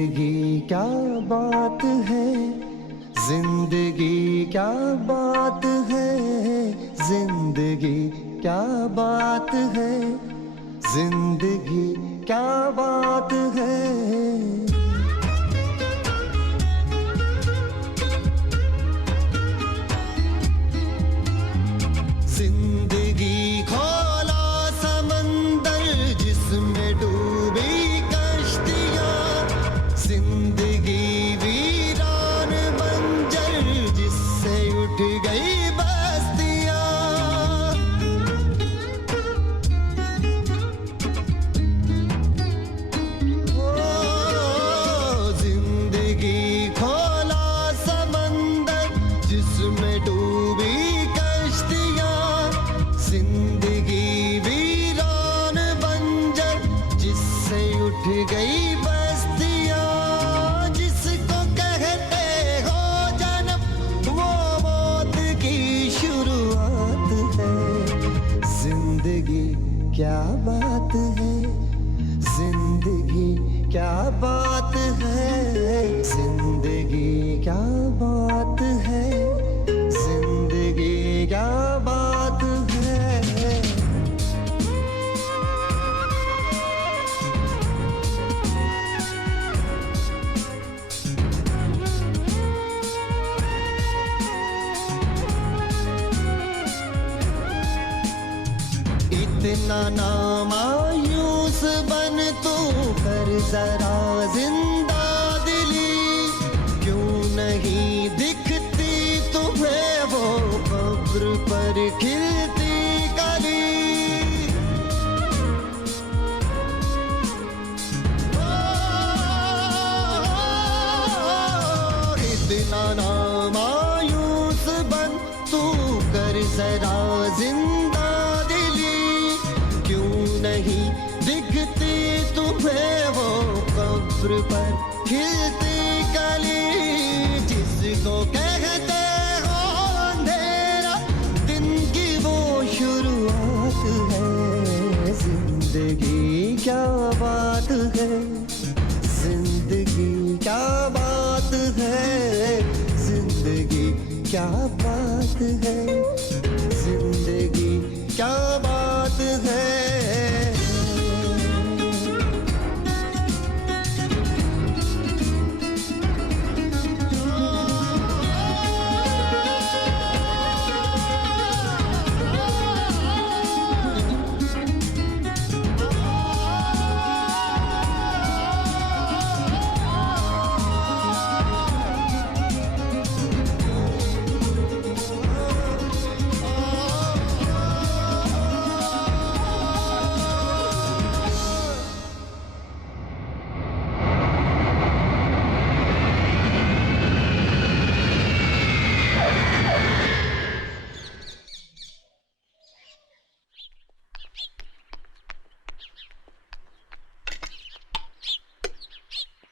जिंदगी क्या बात है, जिंदगी क्या बात है, जिंदगी क्या बात है, जिंदगी क्या बात है। जिंदगी खोला समंदर जिसमें डूबी कश्तियां, जिंदगी वीरान बंजर जिससे उठ गई बस्तियां। ओ जिंदगी खोला समंदर जिसमें डूबी जिंदगी वीरान बंजर जिससे उठ गई बस्तियां। जिसको कहते हो जन्म वो मौत की शुरुआत है। जिंदगी क्या बात है, जिंदगी क्या बात है, जिंदगी क्या बात है, जिंदगी क्या बात है। इतना ना मायूस बन तू कर जरा जिंदा दिली, क्यों नहीं दिखती तुम्हें वो कब्र पर खिलती कली। इतना ना मायूस बन तू कर जरा जिंदा दिली, क्यों नहीं दिखती तुम्हें वो कब्र पर खिलती कली। जिसको कहते हो अंधेरा दिन की वो शुरुआत है। जिंदगी क्या बात है, जिंदगी क्या बात है, जिंदगी क्या बात है, जिंदगी क्या बात है।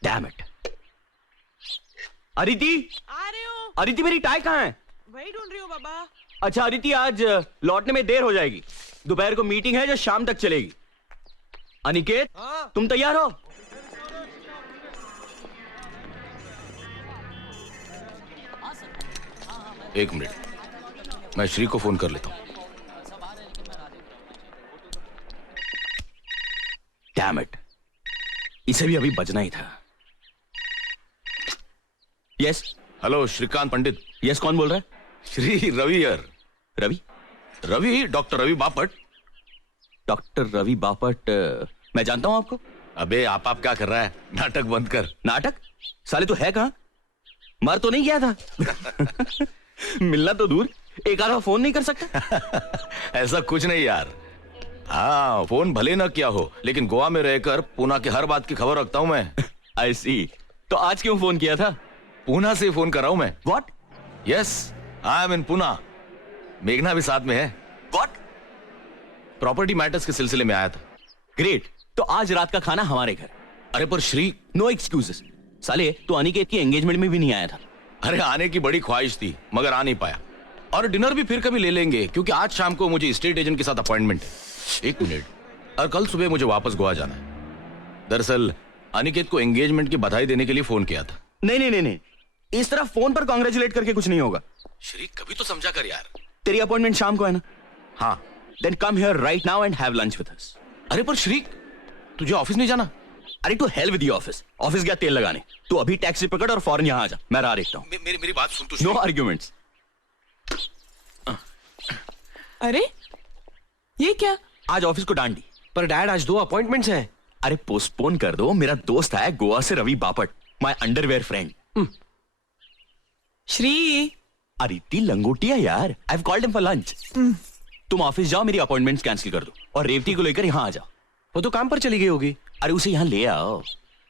Damn it. अदिति, आ रही हूँ। अदिति मेरी टाई कहाँ है? वही ढूंढ रही हूँ बाबा। अच्छा अदिति, आज लौटने में देर हो जाएगी। दोपहर को मीटिंग है जो शाम तक चलेगी। अनिकेत, तुम तैयार हो? एक मिनट, मैं श्री को फोन कर लेता हूँ। Damn it. इसे भी अभी बजना ही था। यस। हेलो श्रीकांत पंडित। यस, कौन बोल रहा है? श्री रवि यार। रवि? रवि, डॉक्टर रवि बापट। डॉक्टर रवि बापट? मैं जानता हूं आपको। अबे आप क्या कर रहा है? नाटक बंद कर। नाटक? साले तो है कहां? मर तो नहीं गया था? मिलना तो दूर, एक आधा फोन नहीं कर सकता? ऐसा कुछ नहीं यार। हाँ, फोन भले ना किया हो, लेकिन गोवा में रहकर पूना की हर बात की खबर रखता हूं मैं। आई सी। तो आज क्यों फोन किया था? पूना से फोन कर रहा हूं मैं। What? यस, आई एम इन पूना। मेघना भी साथ में है। What? प्रॉपर्टी मैटर्स के सिलसिले में आया था। ग्रेट। तो आज रात का खाना हमारे घर। अरे पर श्री। No excuses. साले तो अनिकेत की एंगेजमेंट में भी नहीं आया था। अरे आने की बड़ी ख्वाहिश थी मगर आ नहीं पाया। और डिनर भी फिर कभी ले लेंगे क्योंकि आज शाम को मुझे स्टेट एजेंट के साथ अपॉइंटमेंट है। एक मिनट, और कल सुबह मुझे वापस गोवा जाना है। दरअसल अनिकेत को एंगेजमेंट की बधाई देने के लिए फोन किया था। नहीं नहीं नहीं नहीं, इस तरह फोन पर कांग्रेचुलेट करके कुछ नहीं होगा। श्री कभी तो समझा कर यार। तेरी अपॉइंटमेंट शाम को है ना? हाँ। Then come here right now and have lunch with us. अरे पर श्री, तुझे ऑफिस नहीं जाना? अरे to hell with your office. Office गया तेल लगाने, तू अभी टैक्सी पकड़ और फौरन यहाँ आ जा, मैं राह देखता हूँ। मेरी बात सुन तू। No arguments. अरे ये क्या? आज ऑफिस को डांडी। पर डैड आज 2 अपॉइंटमेंट्स हैं। अरे पोस्टपोन कर दो, मेरा दोस्त है गोवा से Ravi Bapat, my underwear friend. Shri Aditi लंगोटिया यार, I have called him for lunch. तुम ऑफिस जाओ, मेरी अपॉइंटमेंट्स कैंसिल कर दो और रेवती को लेकर यहाँ आ जाओ। वो तो काम पर चली गई होगी। अरे उसे यहाँ ले आओ,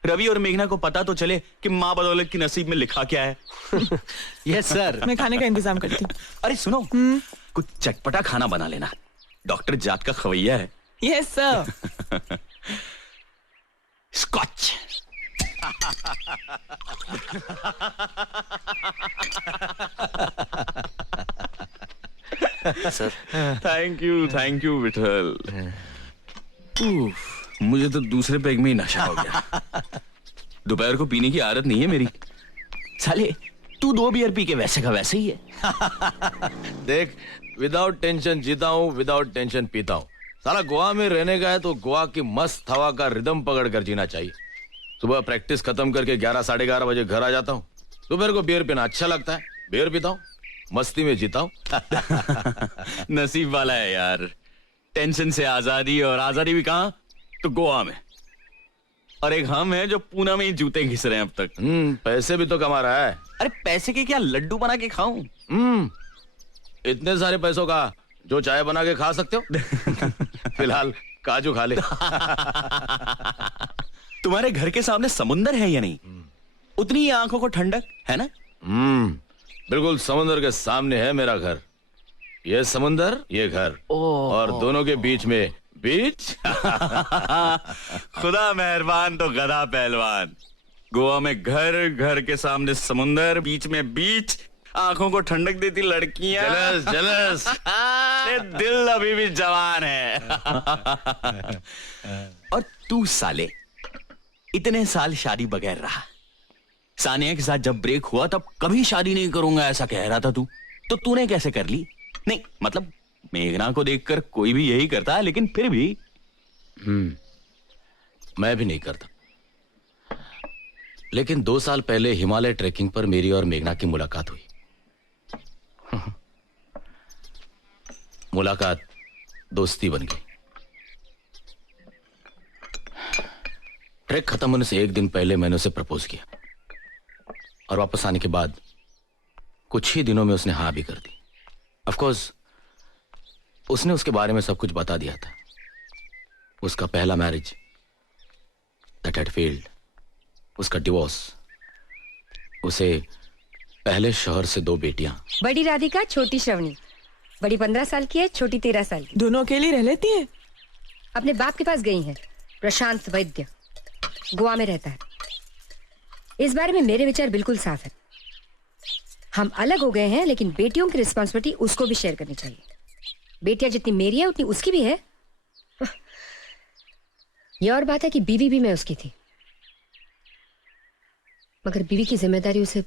रवि और मेघना को पता तो चले कि माँ बदौलत की नसीब में लिखा क्या है। Yes sir. मैं खाने का इंतजाम करती हूँ। अरे सुनो, कुछ चटपटा खाना बना लेना, डॉक्टर जात का खवैया है। Yes sir. Scotch. Sir thank you Vitthal. मुझे तो दूसरे पैग में ही नशा हो गया। दोपहर को पीने की आदत नहीं है मेरी। साले तू 2 बियर पी के वैसे का वैसे ही है। देख, विदाउट टेंशन जीता हूँ, विदाउट टेंशन पीता हूँ। साला गोवा में रहने का है तो गोवा की मस्त हवा का रिदम पकड़ कर जीना चाहिए। सुबह प्रैक्टिस खत्म करके 11 साढ़े 11 बजे घर आ जाता हूँ। दोपहर को बियर पीना अच्छा लगता है, बियर पीता हूँ, मस्ती में जीता हूँ। नसीब वाला है यार, टेंशन से आजादी, और आजादी भी कहाँ, तो गोवा में। और एक हम है जो पूना में ही जूते घिस रहे हैं अब तक। पैसे भी तो कमा रहा है। अरे पैसे के क्या लड्डू बना के खाऊं? इतने सारे पैसों का जो चाय बना के खा सकते हो। फिलहाल काजू खा ले। तुम्हारे घर के सामने समुंदर है या नहीं? उतनी ही आंखों को ठंडक है ना? बिल्कुल समुंदर के सामने है मेरा घर। ये समुंदर, ये घर, और दोनों के बीच में बीच। खुदा मेहरबान तो गधा पहलवान। गोवा में घर, घर के सामने समुंदर, बीच में बीच, आंखों को ठंडक देती लड़कियां। Jealous jealous. दिल अभी भी जवान है। और तू साले इतने साल शादी बगैर रहा। सानिया के साथ जब ब्रेक हुआ तब कभी शादी नहीं करूंगा ऐसा कह रहा था तू, तो तूने कैसे कर ली? नहीं मतलब मेघना को देखकर कोई भी यही करता है, लेकिन फिर भी। मैं भी नहीं करता, लेकिन 2 साल पहले हिमालय ट्रैकिंग पर मेरी और मेघना की मुलाकात हुई। मुलाकात दोस्ती बन गई। ट्रैक खत्म होने से 1 दिन पहले मैंने उसे प्रपोज किया, और वापस आने के बाद कुछ ही दिनों में उसने हाँ भी कर दी। ऑफ कोर्स उसने उसके बारे में सब कुछ बता दिया था। उसका पहला मैरिज दैट हैड फेल्ड, उसका डिवोर्स, उसे पहले शौहर से 2 बेटियां। बड़ी राधिका, छोटी श्रवणी। बड़ी 15 साल की है, छोटी 13 साल की। दोनों अकेली रह लेती है? अपने बाप के पास गई हैं। प्रशांत वैद्य गोवा में रहता है। इस बारे में मेरे विचार बिल्कुल साफ है। हम अलग हो गए हैं, लेकिन बेटियों की रिस्पॉन्सिबिलिटी उसको भी शेयर करनी चाहिए। बेटियां जितनी मेरी है उतनी उसकी भी है। यह और बात है कि बीवी भी मैं उसकी थी, मगर बीवी की जिम्मेदारी उसे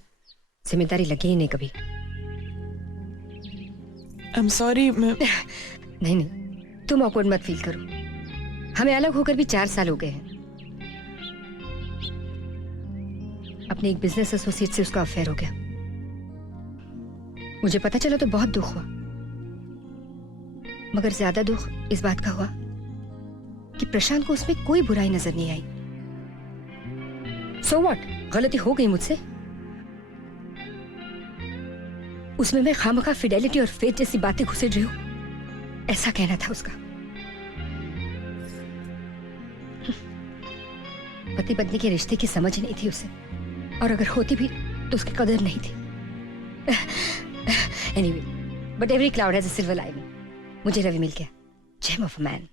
जिम्मेदारी लगी ही नहीं कभी। I am sorry. नहीं नहीं, तुम ऑकवर्ड मत फील करो। हमें अलग होकर भी 4 साल हो गए हैं। अपने एक बिजनेस एसोसिएट से उसका अफेयर हो गया। मुझे पता चला तो बहुत दुख हुआ, मगर ज्यादा दुख इस बात का हुआ कि प्रशांत को उसमें कोई बुराई नजर नहीं आई। सो व्हाट, गलती हो गई मुझसे। उसमें मैं खामखा फिडेलिटी और फेथ जैसी बातें घुसेड़ रही हूं, ऐसा कहना था उसका। पति पत्नी के रिश्ते की समझ नहीं थी उसे, और अगर होती भी तो उसकी कदर नहीं थी। Anyway, but every cloud has a silver lining. मुझे रवि मिल गया, जेम ऑफ अ मैन।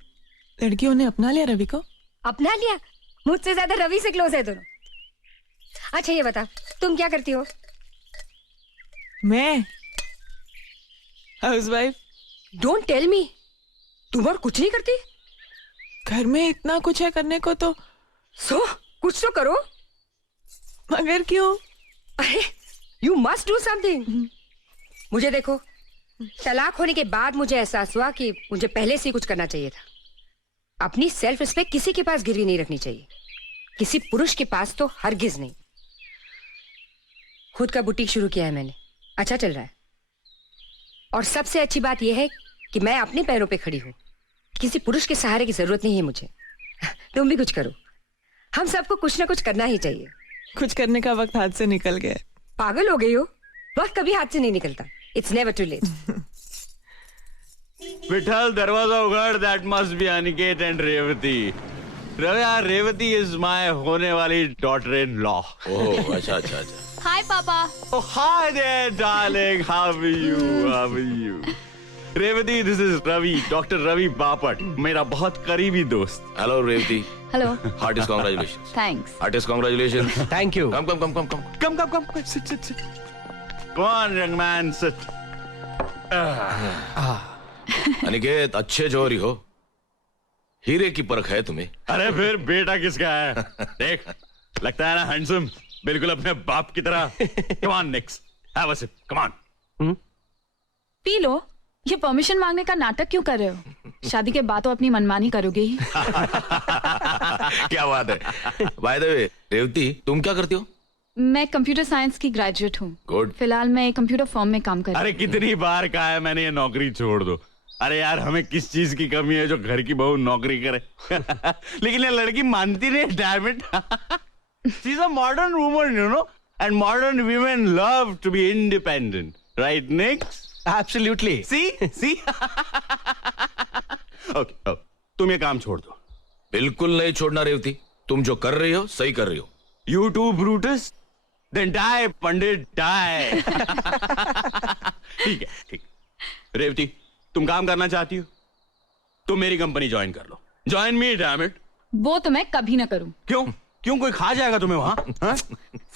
लड़कियों ने अपना लिया रवि को? अपना लिया? मुझसे ज्यादा रवि से क्लोज है दोनों। अच्छा ये बता, तुम क्या करती हो? मैं हाउसवाइफ। डोंट टेल मी, तुम और कुछ नहीं करती? घर में इतना कुछ है करने को तो। सो कुछ तो करो। मगर क्यों? अरे यू मस्ट डू समथिंग। मुझे देखो, तलाक होने के बाद मुझे एहसास हुआ कि मुझे पहले से ही कुछ करना चाहिए था। अपनी सेल्फ रिस्पेक्ट किसी के पास गिरवी नहीं रखनी चाहिए, किसी पुरुष के पास तो हरगिज नहीं। खुद का बुटीक शुरू किया है मैंने, अच्छा चल रहा है। और सबसे अच्छी बात यह है कि मैं अपने पैरों पे खड़ी हूँ, किसी पुरुष के सहारे की जरूरत नहीं है मुझे। तुम भी कुछ करो, हम सबको कुछ ना कुछ करना ही चाहिए। कुछ करने का वक्त हाथ से निकल गया है। पागल हो गई हो? वक्त कभी हाथ से नहीं निकलता। It's never too late. Vitthal, दरवाजा उगाड़। That must be Aniket and Revati. यार, रेवती इज माय होने वाली डॉटर इन लॉ। ओह, अच्छा अच्छा अच्छा। हाय पापा। Oh, hi there, darling. How are you? How are you? Revati, this is Ravi, Dr. Ravi Bapat, मेरा बहुत करीबी दोस्त। Hello Revati. Hello. Heartiest congratulation. Thanks. Heartiest congratulation. Thank you. Come come come come come. Come, sit. Come on, young man, sit. Aniket, अच्छे जोरी हो, हीरे की परख है तुम्हें। अरे फिर बेटा किसका है? देख, लगता है ना हैंडसम, बिल्कुल अपने बाप की तरह। Come on, Nix, have a sip. Come on. पी लो। ये परमिशन मांगने का नाटक क्यों कर रहे हो? शादी के बाद तो अपनी मनमानी करोगे ही। क्या बात है। बाय द वे, रेवती, तुम क्या करती हो? मैं कंप्यूटर साइंस की ग्रेजुएट हूँ। गुड। फिलहाल मैं कंप्यूटर फर्म में काम कर रही अरे कितनी बार कहा है मैंने, ये नौकरी छोड़ दो। अरे यार, हमें किस चीज की कमी है जो घर की बहू नौकरी करे? लेकिन ये लड़की मानती नहीं। Damn it. She is a modern woman, you know, and modern women love to be independent, right Nicks? Absolutely. See. Okay, तुम ये काम छोड़ दो। बिल्कुल नहीं छोड़ना रेवती, तुम जो कर रही हो सही कर रही हो। You too, Brutus? Then die, Pandit, die. ठीक है। रेवती, तुम काम करना चाहती हो? तुम मेरी कंपनी ज्वाइन कर लो। Join me, damn it. वो तो मैं कभी ना करूँ। क्यों कोई खा जाएगा तुम्हें वहां?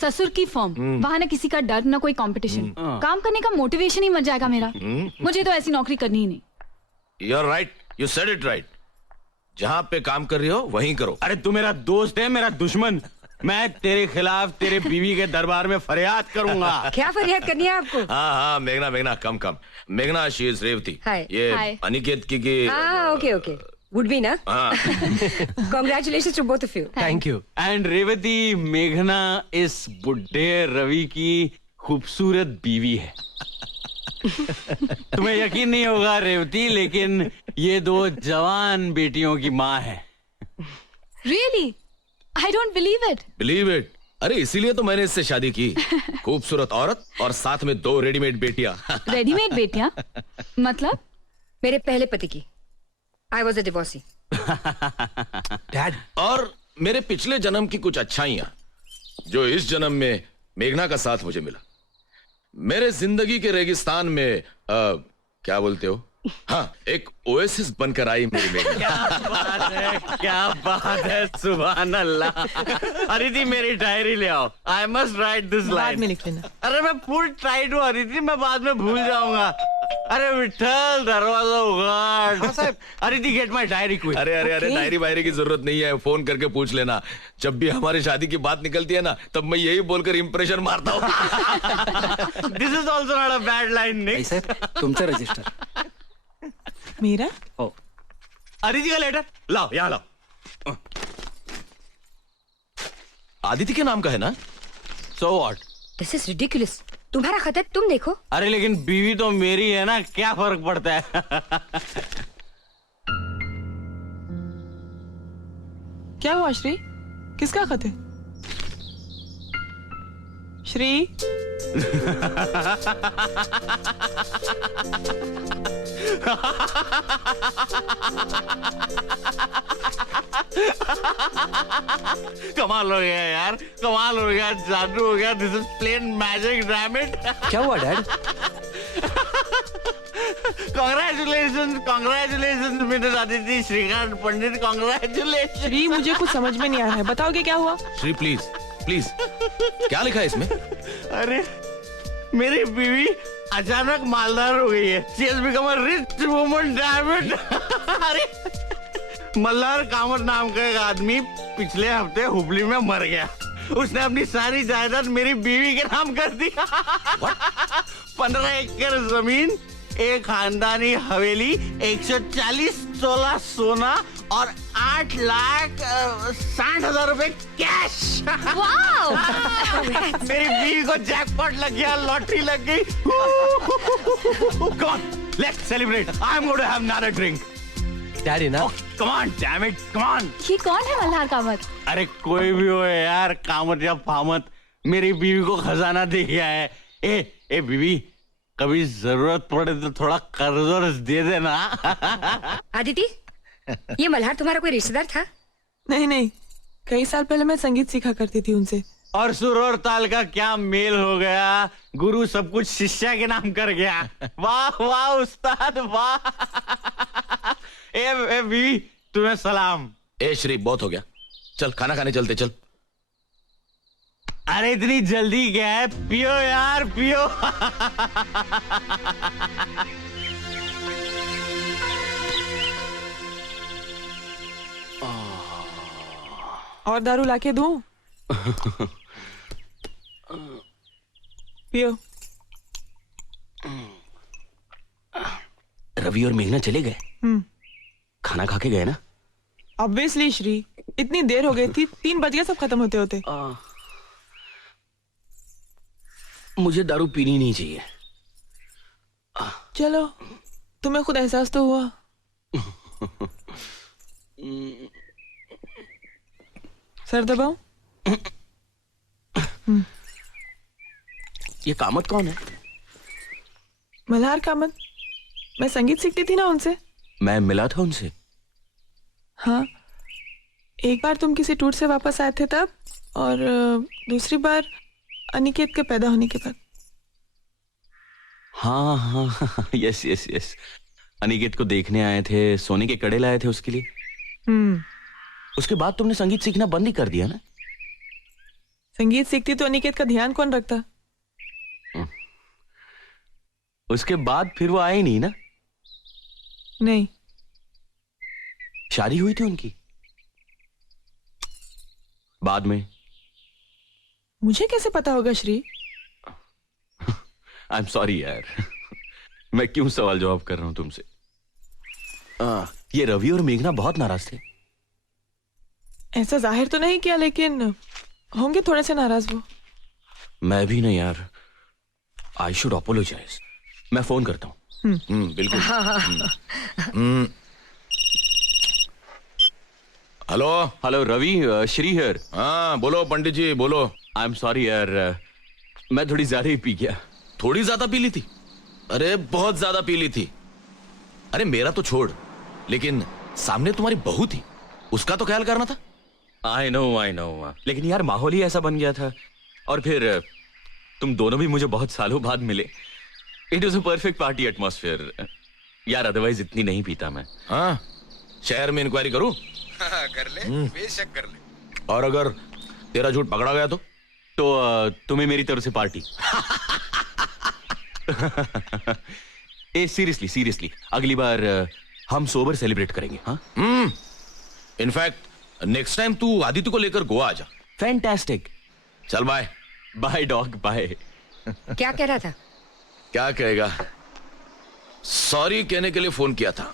ससुर की फर्म, वहाँ ना किसी का डर ना कोई कंपटीशन। काम करने का मोटिवेशन ही मर जाएगा मेरा। मुझे तो ऐसी नौकरी करनी ही नहीं। You're right, you said it right. जहां पे काम कर रही हो वहीं करो। अरे तू मेरा दोस्त है, मेरा दुश्मन। मैं तेरे खिलाफ तेरे बीवी के दरबार में फरियाद करूंगा। क्या फरियाद करनी है आपको? हाँ, मेघना कम। मेघना, शी इज रेवती। हाय। ये हाय। अनिकेत की हाँ, ओके। वुड बी ना? हाँ। Congratulations to both of you. Thank you. And Revathi, मेघना इस बुड्ढे रवि की खूबसूरत बीवी है। तुम्हें यकीन नहीं होगा रेवती, लेकिन ये दो जवान बेटियों की माँ है। Really? I don't believe it. Believe it. अरे इसीलिए तो मैंने इससे शादी की। खूबसूरत औरत और साथ में 2 रेडीमेड बेटियां। रेडीमेड बेटियां? मतलब? मेरे पहले पति की। I was a divorcee. Dad. और मेरे पिछले जन्म की कुछ अच्छाइयां जो इस जन्म में मेघना का साथ मुझे मिला। मेरे जिंदगी के रेगिस्तान में क्या बोलते हो, हाँ, एक ओएसिस बनकर आई मेरी मेघना। क्या बात है, सुभान अल्लाह। अदिति, मेरी डायरी ले आओ। आई मस्ट राइट दिस बाद लाइन। में लिख लेना। अरे मैं फुल टाइट हूँ अदिति, मैं बाद में भूल जाऊंगा। अरे विठल, दरवाजा उगाड़। Aditi, get my diary quick. अरे डायरी वायरी की जरूरत नहीं है, फोन करके पूछ लेना। जब भी हमारी शादी की बात निकलती है ना, तब मैं यही बोलकर इंप्रेशन मारता हूँ। This is also not a bad line, Nick. Sir, तुमचा रजिस्टर। मेरा? अदिति का लेटर लाओ, यहाँ लाओ। आदित्य के नाम का है ना? So what? This is ridiculous. तुम्हारा खत है, तुम देखो। अरे लेकिन बीवी तो मेरी है ना, क्या फर्क पड़ता है? क्या हुआ श्री? किसका खत है? श्री? कमाल हो गया यार, कमाल हो गया, जादू हो गया। This is plain magic, damn it. क्या हुआ dad? Congratulations mister Aditi Shrikant Pandit, congratulations। Shri, मुझे कुछ समझ में नहीं आ रहा है, बताओगे क्या हुआ? श्री प्लीज क्या लिखा है इसमें? अरे मेरी बीवी अचानक मालदार हो गई है। She has become a rich woman, damn it। अरे मल्हार कामत नाम का एक आदमी पिछले हफ्ते हुबली में मर गया। उसने अपनी सारी जायदाद मेरी बीवी के नाम कर दी। 15 एकड़ जमीन, एक खानदानी हवेली, 140 तोला सोना और 8,60,000 रुपए कैश। मेरी बीवी को जैकपॉट लग गया, लॉटरी लग गई। Come on, let's celebrate. I'm going to have another drink. Daddy ना Come on, damn it, come on. ये कौन है मल्हार कामत? अरे कोई भी हो यार, कामत या फामत, मेरी बीवी को खजाना दे गया है। ए बीवी, कभी जरूरत पड़े तो थोड़ा कर्ज वर्ज दे देना। आदिति, ये मल्हार तुम्हारा कोई रिश्तेदार था? नहीं, कई साल पहले मैं संगीत सीखा करती थी उनसे। और सुर और ताल का क्या मेल हो गया, गुरु सब कुछ शिष्या के नाम कर गया। वाह वाह उस्ताद वाह। ए बीवी, तुम्हें सलाम। ए श्री, बहुत हो गया, चल खाना खाने चलते, चल। अरे इतनी जल्दी क्या है, पियो यार पियो। और दारू लाके दूं? पियो। रवि और मेघना चले गए? खाना खा के गए ना? ऑब्वियसली श्री, इतनी देर हो गई थी, 3 बज गए सब खत्म होते होते। मुझे दारू पीनी नहीं चाहिए। चलो, तुम्हें खुद एहसास तो हुआ। सर दबाओ। ये कामत कौन है? मल्हार कामत, मैं संगीत सीखती थी ना उनसे। मैं मिला था उनसे। हाँ, एक बार तुम किसी टूर से वापस आए थे तब, और दूसरी बार अनिकेत के पैदा होने के बाद। हाँ, यस। अनिकेत को देखने आए थे, सोने के कड़े लाए थे उसके लिए। उसके बाद तुमने संगीत सीखना बंद ही कर दिया ना? संगीत सीखती तो अनिकेत का ध्यान कौन रखता? उसके बाद फिर वो आए नहीं ना? नहीं। शादी हुई थी उनकी बाद में? मुझे कैसे पता होगा श्री? आई एम सॉरी यार। मैं क्यों सवाल जवाब कर रहा हूं तुमसे। ये रवि और मेघना बहुत नाराज थे। ऐसा जाहिर तो नहीं किया, लेकिन होंगे थोड़े से नाराज वो। मैं भी नहीं यार। I should apologise. मैं फोन करता हूँ। बिल्कुल। Hello Ravi, Shri here. हाँ बोलो पंडित जी, बोलो। आई एम सॉरी यार, मैं थोड़ी ज्यादा ही पी गया। थोड़ी ज्यादा पी ली थी? अरे बहुत ज्यादा पी ली थी। अरे मेरा तो छोड़, लेकिन सामने तुम्हारी बहू थी, उसका तो ख्याल करना था। आई नो, लेकिन यार माहौल ही ऐसा बन गया था। और फिर तुम दोनों भी मुझे बहुत सालों बाद मिले। It was a perfect party atmosphere यार, अदरवाइज इतनी नहीं पीता मैं। हाँ, शहर में इंक्वायरी करूं? कर ले, बेशक कर ले। और अगर तेरा झूठ पकड़ा गया तो तुम्हें मेरी तरफ से पार्टी। ए सीरियसली अगली बार हम सोबर सेलिब्रेट करेंगे। हाँ, इनफैक्ट नेक्स्ट टाइम तू आदित्य को लेकर गोवा आ जा। फैंटास्टिक। चल बाय। Bye dog bye. क्या कह रहा था? क्या कहेगा, सॉरी कहने के लिए फोन किया था।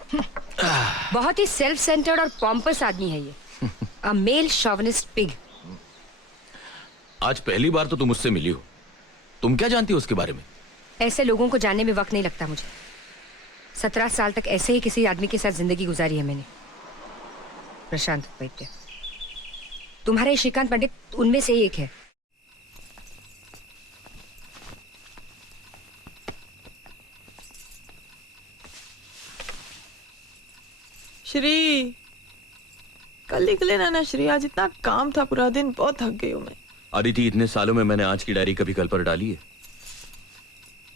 बहुत ही सेल्फ सेंटर्ड और पॉम्पस आदमी है ये। अ मेल शॉविनिस्ट पिग। आज पहली बार तो तुम मुझसे मिली हो, तुम क्या जानती हो उसके बारे में? ऐसे लोगों को जानने में वक्त नहीं लगता मुझे। 17 साल तक ऐसे ही किसी आदमी के साथ जिंदगी गुजारी है मैंने। प्रशांत वैद्य, तुम्हारे श्रीकांत पंडित उनमें से एक है। श्री, कल लिख लेना ना श्री, आज इतना काम था पूरा दिन, बहुत थक गई हूं मैं। अदिति, इतने सालों में मैंने आज की डायरी कभी कल पर डाली है?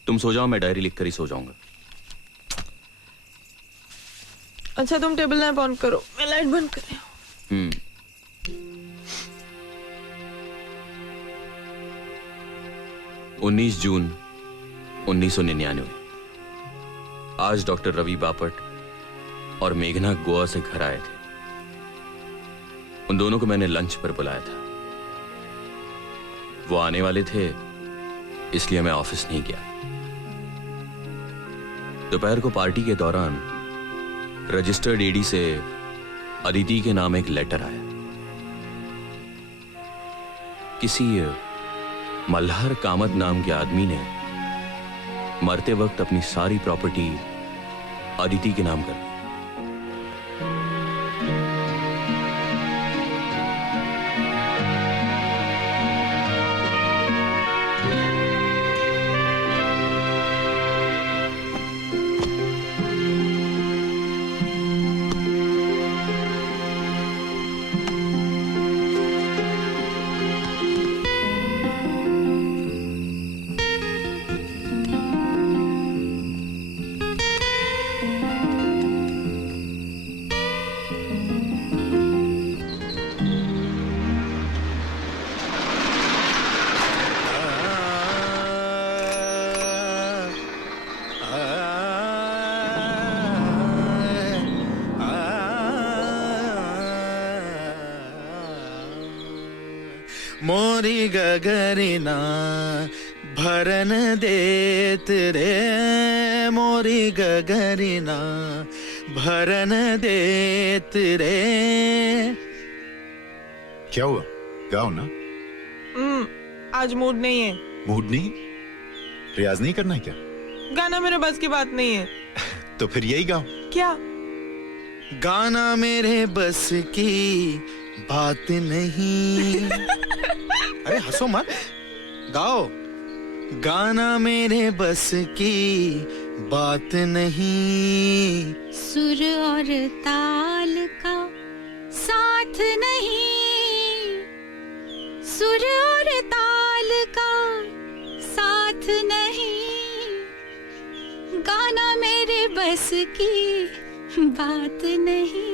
तुम सो जाओ, मैं डायरी लिखकर ही सो जाऊंगा। अच्छा तुम टेबल लैंप ऑन करो, मैं लाइट बंद कर रही हूं। 19 जून 1999। आज डॉक्टर रवि बापट और मेघना गोवा से घर आए थे। उन दोनों को मैंने लंच पर बुलाया था। वो आने वाले थे, इसलिए मैं ऑफिस नहीं गया। दोपहर को पार्टी के दौरान रजिस्टर्ड एडी से अदिति के नाम एक लेटर आया। किसी मल्हार कामत नाम के आदमी ने मरते वक्त अपनी सारी प्रॉपर्टी अदिति के नाम कर दी। मोरी गगरिना भरन देत रे, मोरी गगरिना भरन देत रे। क्या हुआ? गाओ ना। आज मूड नहीं है। मूड नहीं? रियाज नहीं करना है क्या? गाना मेरे बस की बात नहीं है। तो फिर यही गाओ। क्या? गाना मेरे बस की बात नहीं। अरे हंसो मत, गाओ। गाना मेरे बस की बात नहीं, सुर और ताल का साथ नहीं, सुर और ताल का साथ नहीं, गाना मेरे बस की बात नहीं।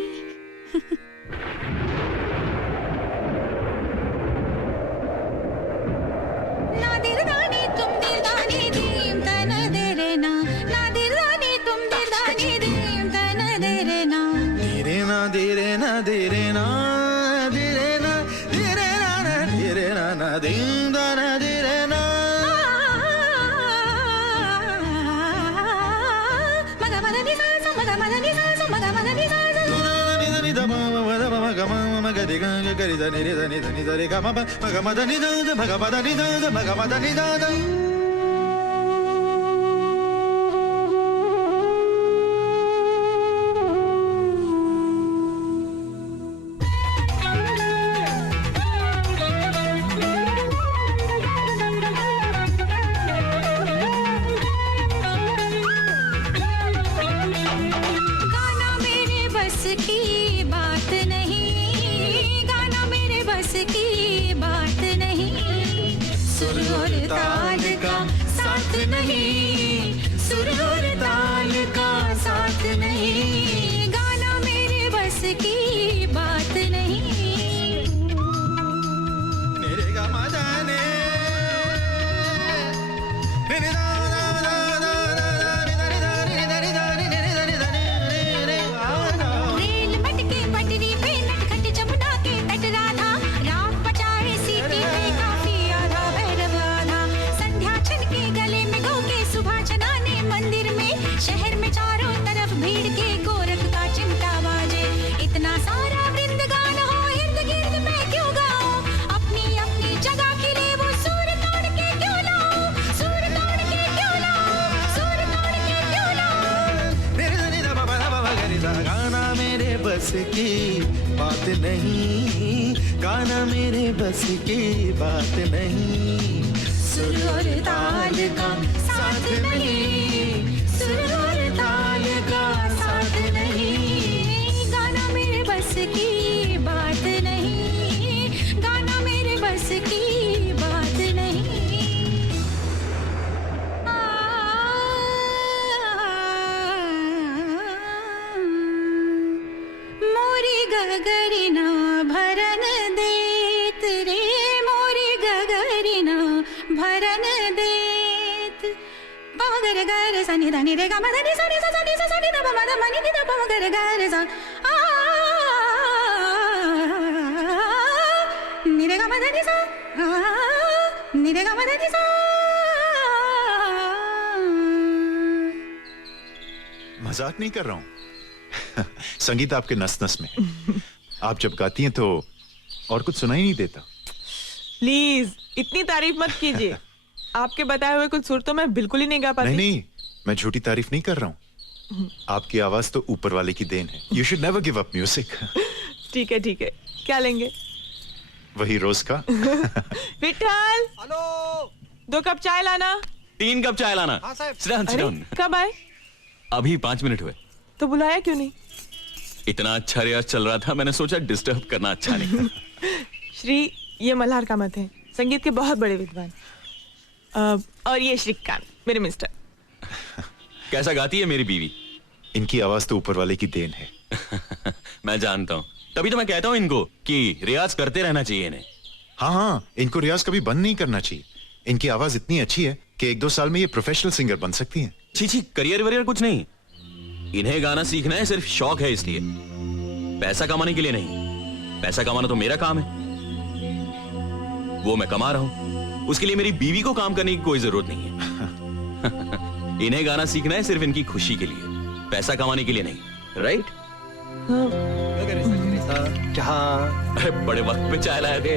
बस की बात नहीं, गाना मेरे बस की बात नहीं, सुर और ताल का साथ नहीं, सुर और ताल का साथ नहीं, गाना मेरे बस की बात नहीं, गाना मेरे बस की बात नहीं। गगरिना भरन देत रे, मोरी गगरिना भरन देत। पवगर गर सनि धनि रे ग मधनि सनि स सनि स सनि ध प म ध म नि ध प म गर गर स आ नी सा नी रे गा मा नी सा। मजाक नहीं कर रहा हूं। संगीत आपके नस नस में है। आप जब गाती हैं तो और कुछ सुनाई नहीं देता। प्लीज इतनी तारीफ मत कीजिए। आपके बताए हुए कुछ सुर तो मैं बिल्कुल ही नहीं गा पाती। नहीं, मैं झूठी तारीफ नहीं कर रहा हूं। आपकी आवाज तो ऊपर वाले की देन है। You should never give up music. ठीक है ठीक है, क्या लेंगे? वही रोज का। विठल, हेलो। 2 कप चाय लाना। 3 कप चाय लाना। हाँ साहब। Sit down, sit अरे down. कब आए? अभी 5 मिनट हुए। तो बुलाया क्यों नहीं? इतना अच्छा रियाज चल रहा था, मैंने सोचा डिस्टर्ब करना अच्छा नहीं। श्री, ये मल्हार कामत हैं, संगीत के बहुत बड़े विद्वान। और ये श्रीकांत, मेरे मिस्टर। कैसा गाती है मेरी बीवी? इनकी आवाज तो ऊपर वाले की देन है। मैं जानता हूँ, तभी तो मैं कहता हूँ इनको कि रियाज करते रहना चाहिए इन्हें। हाँ, इनको रियाज कभी बंद नहीं करना चाहिए। इनकी आवाज इतनी अच्छी है कि 1-2 साल में ये प्रोफेशनल सिंगर बन सकती हैं। छी, करियर वरियर कुछ नहीं। इन्हें गाना सीखना है सिर्फ शौक है, इसलिए पैसा कमाने के लिए नहीं। पैसा कमाना तो मेरा काम है, वो मैं कमा रहा हूं। उसके लिए मेरी बीवी को काम करने की कोई जरूरत नहीं है। इन्हें गाना सीखना है सिर्फ इनकी खुशी के लिए, पैसा कमाने के लिए नहीं। राइट? अरे बड़े वक्त पे चाय लाया थे।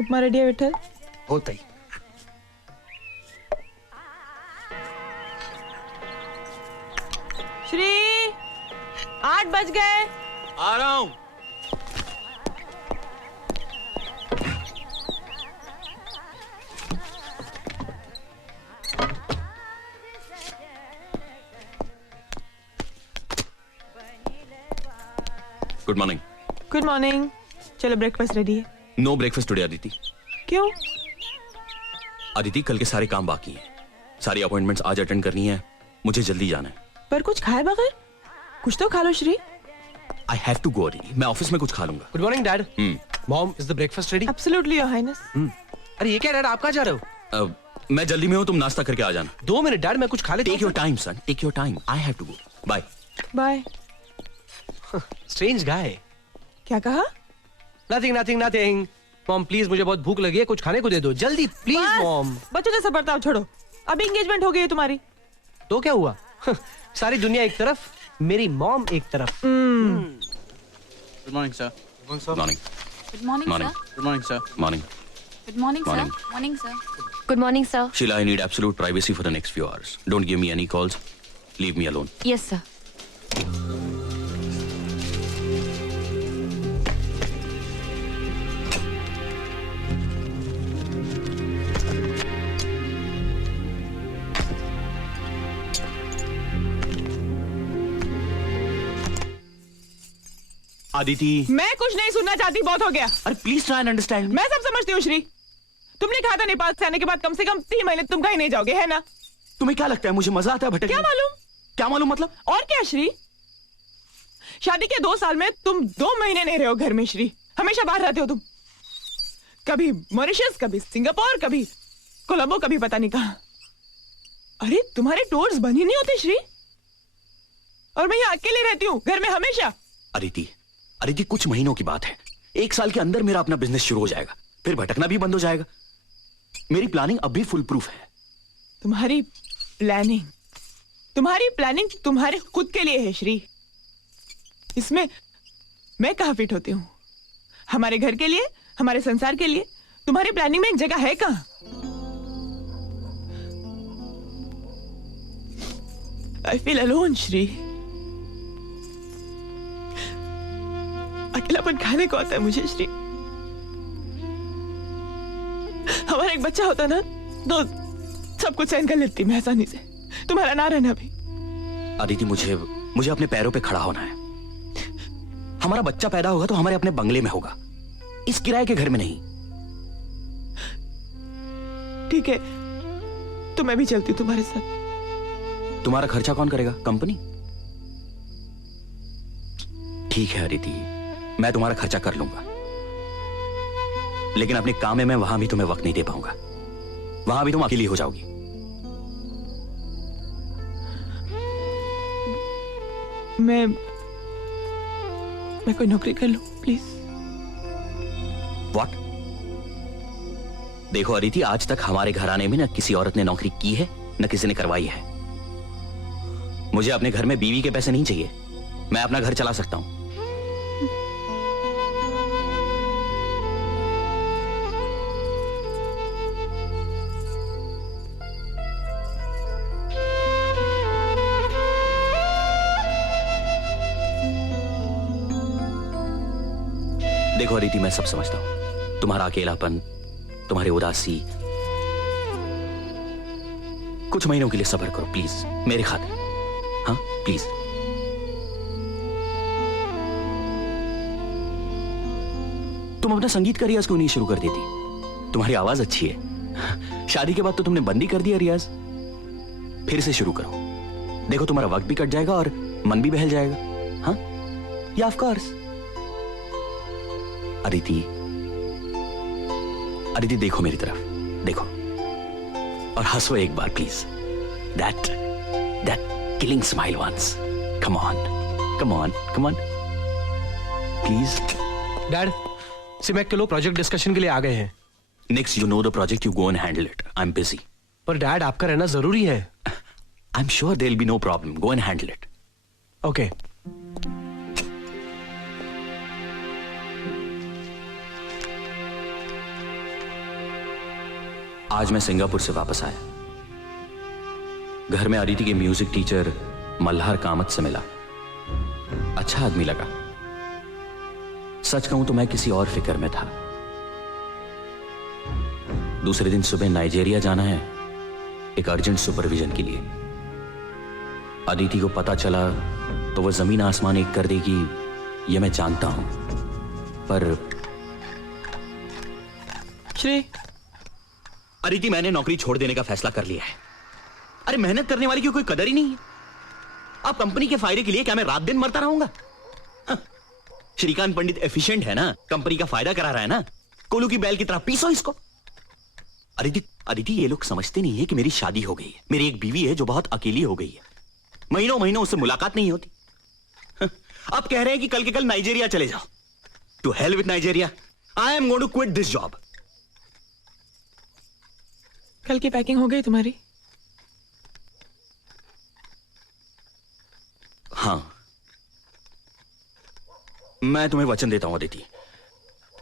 उपमा रेडी है विठल? होता ही। श्री, 8 बज गए। आ रहा हूं। Good morning. Good morning. चलो ब्रेकफास्ट रेडी है। No breakfast today Aditi. क्यों? अदिति, कल के सारे काम बाकी हैं। सारी अपॉइंटमेंट्स आज अटेंड करनी है, मुझे जल्दी जाना है। पर कुछ खाए बगैर? कुछ तो खा लो Shri. I have to go Aditi, मैं ऑफिस में कुछ खा लूंगा। Good morning dad. Mom, is the breakfast ready? Absolutely your highness. अरे ये क्या डैड, आप कहाँ जा रहे हो? मैं जल्दी में हूँ, तुम नाश्ता करके आ जाना। 2 मिनट डैड, मैं कुछ खा लेता हूँ। Take your time son, take your time. I have to go. Bye bye. Strange guy. क्या कहा? नथिंग। मॉम प्लीज, मुझे बहुत भूख लगी है, कुछ खाने को दे दो जल्दी प्लीज मॉम। बच्चों जैसा बर्ताव छोड़ो, अभी एंगेजमेंट हो गई है तुम्हारी। तो क्या हुआ? सारी दुनिया एक तरफ, मेरी मॉम एक तरफ। Good morning sir. Morning. Good morning Morning. Sir. Good morning sir. Morning. Good morning sir. Morning. Morning sir. Good morning sir. Sheila, I need absolute privacy for the next few hours. Don't give me any calls. Leave me alone. Yes sir. Aditi, मैं कुछ नहीं सुनना चाहती, बहुत हो गया। अरे please try and understand. मैं सब समझती हूँ श्री। तुमने कहा था नेपाल से आने के बाद कम से कम 3 महीने तुम कहीं नहीं जाओगे, है ना? तुम्हें क्या लगता है मुझे मजा आता है भटकने? क्या मालूम? क्या मालूम मतलब? और क्या श्री, शादी के 2 साल में तुम 2 महीने नहीं रहे हो घर में श्री। हमेशा बाहर रहते हो तुम, कभी मॉरिशस, कभी सिंगापुर, कभी कोलंबो, कभी पता नहीं कहां। अरे तुम्हारे टूर्स बन ही नहीं होते श्री। और मैं यहाँ अकेले रहती हूँ घर में हमेशा। अदिति, कुछ महीनों की बात है। 1 साल के अंदर मेरा अपना बिजनेस शुरू हो जाएगा, फिर भटकना भी बंद हो जाएगा। मेरी प्लानिंग अब भी फुल प्रूफ है। तुम्हारी प्लानिंग तुम्हारे खुद के लिए है श्री। इसमें मैं कहाँ फिट होती हूँ? हमारे घर के लिए, हमारे संसार के लिए तुम्हारी प्लानिंग में एक जगह है कहाँ? I feel alone Shri. अकेलापन खाने को आता है मुझे श्री। हमारा एक बच्चा होता ना तो सब कुछ सहन कर लेती मैं आसानी से। तुम्हारा ना रहना भी। आदिति, मुझे अपने पैरों पे खड़ा होना है। हमारा बच्चा पैदा होगा तो हमारे अपने बंगले में होगा, इस किराए के घर में नहीं। ठीक है, तो मैं भी चलती हूँ तुम्हारे साथ। तुम्हारा खर्चा कौन करेगा? कंपनी? ठीक है आदिति, मैं तुम्हारा खर्चा कर लूंगा, लेकिन अपने काम में मैं वहां भी तुम्हें वक्त नहीं दे पाऊंगा। वहां भी तुम अकेली हो जाओगी। मैं कोई नौकरी कर लूं प्लीज। व्हाट? देखो अदिति, आज तक हमारे घराने में न किसी औरत ने नौकरी की है न किसी ने करवाई है। मुझे अपने घर में बीवी के पैसे नहीं चाहिए। मैं अपना घर चला सकता हूं। देखो अदिति, मैं सब समझता हूं। तुम्हारा अकेलापन, तुम्हारी उदासी। कुछ महीनों के लिए सब्र करो प्लीज, मेरे खातिर। हाँ प्लीज। तुम अपना संगीत का रियाज क्यों नहीं शुरू कर देती? तुम्हारी आवाज अच्छी है। शादी के बाद तो तुमने बंद ही कर दिया रियाज। फिर से शुरू करो। देखो तुम्हारा वक्त भी कट जाएगा और मन भी बहल जाएगा। हाँ या ऑफ कोर्स। अदिति, अदिति देखो मेरी तरफ, देखो और हंसो एक बार please. That killing smile once. Come on, come on, come on please. Dad, सिमैक के लोग प्रोजेक्ट डिस्कशन के लिए आ गए हैं। Next you know the project, you go and handle it. I am busy. पर डैड, आपका रहना जरूरी है। I am sure there will be no problem. Go and handle it. Okay. आज मैं सिंगापुर से वापस आया। घर में अदिति के म्यूजिक टीचर मल्हार कामत से मिला। अच्छा आदमी लगा। सच कहूं तो मैं किसी और फिक्र में था। दूसरे दिन सुबह नाइजीरिया जाना है एक अर्जेंट सुपरविजन के लिए। अदिति को पता चला तो वह जमीन आसमान एक कर देगी, यह मैं जानता हूं। पर श्री, अदिति, मैंने नौकरी छोड़ देने का फैसला कर लिया है। अरे मेहनत करने वाली की कोई कदर ही नहीं है। अब कंपनी के फायदे के लिए क्या मैं रात दिन मरता रहूंगा? हाँ। श्रीकांत पंडित एफिशिएंट है ना, कंपनी का फायदा करा रहा है ना। कोलू की बैल की तरह पीसो इसको। अदिति, ये लोग समझते नहीं है कि मेरी शादी हो गई है। मेरी एक बीवी है जो बहुत अकेली हो गई है। महीनों महीनों उससे मुलाकात नहीं होती। हाँ। अब कह रहे हैं कि कल के कल नाइजीरिया चले जाओ। To hell with Nigeria. I am going to quit this job. कल की पैकिंग हो गई तुम्हारी? हाँ, मैं तुम्हें वचन देता हूं अदिति,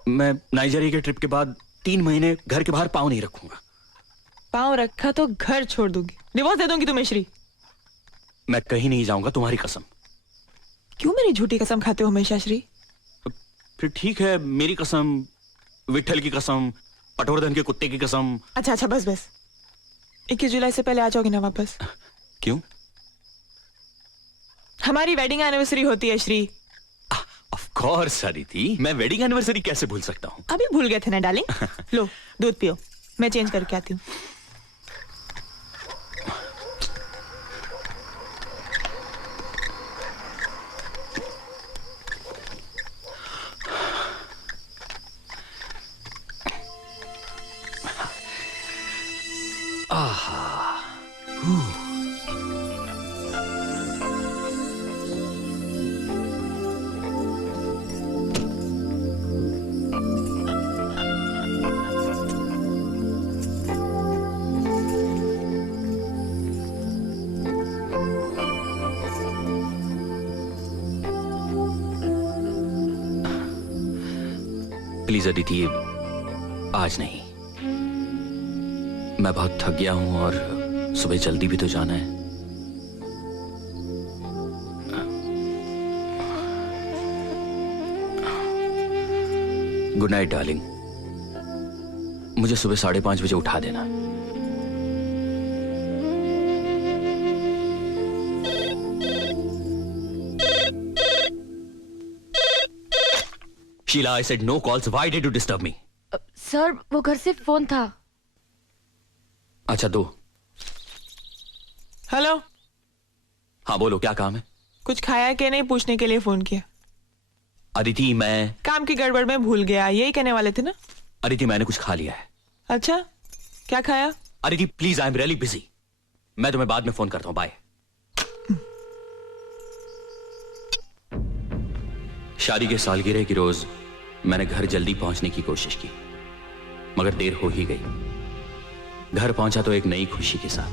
मैं नाइजीरिया के ट्रिप के बाद 3 महीने घर के बाहर पांव नहीं रखूंगा। पांव रखा तो घर छोड़ दूंगी, डिवोर्स दे दूंगी तुम्हें श्री। मैं कहीं नहीं जाऊंगा, तुम्हारी कसम। क्यों मेरी झूठी कसम खाते हो हमेशा श्री? फिर ठीक है, मेरी कसम, विट्ठल की कसम, पटवर्धन के कुत्ते की कसम। अच्छा बस 21 जुलाई से पहले आ जाओगे ना वापस? क्यों? हमारी वेडिंग एनिवर्सरी होती है श्री। ऑफ कोर्स अदिति, मैं वेडिंग एनिवर्सरी कैसे भूल सकता हूं? अभी भूल गए थे ना डार्लिंग। लो दूध पियो, मैं चेंज करके आती हूँ। प्लीज अदिति, आज नहीं। मैं बहुत थक गया हूं और सुबह जल्दी भी तो जाना है। Good night darling. मुझे सुबह 5:30 बजे उठा देना। Sheela, I said no calls. Why did you disturb me? सर, वो घर से फोन था। अच्छा, दो। हेलो। हाँ बोलो, क्या काम है? कुछ खाया कि नहीं पूछने के लिए फोन किया। अदिति, मैं काम की गड़बड़ में भूल गया, यही कहने वाले थे ना? अदिति, मैंने कुछ खा लिया है। अच्छा, क्या खाया? Aditi please, I am really busy. मैं तुम्हें बाद में फोन करता हूं। बाय। शादी के सालगिरह की रोज मैंने घर जल्दी पहुंचने की कोशिश की, मगर देर हो ही गई। घर पहुंचा तो एक नई खुशी के साथ।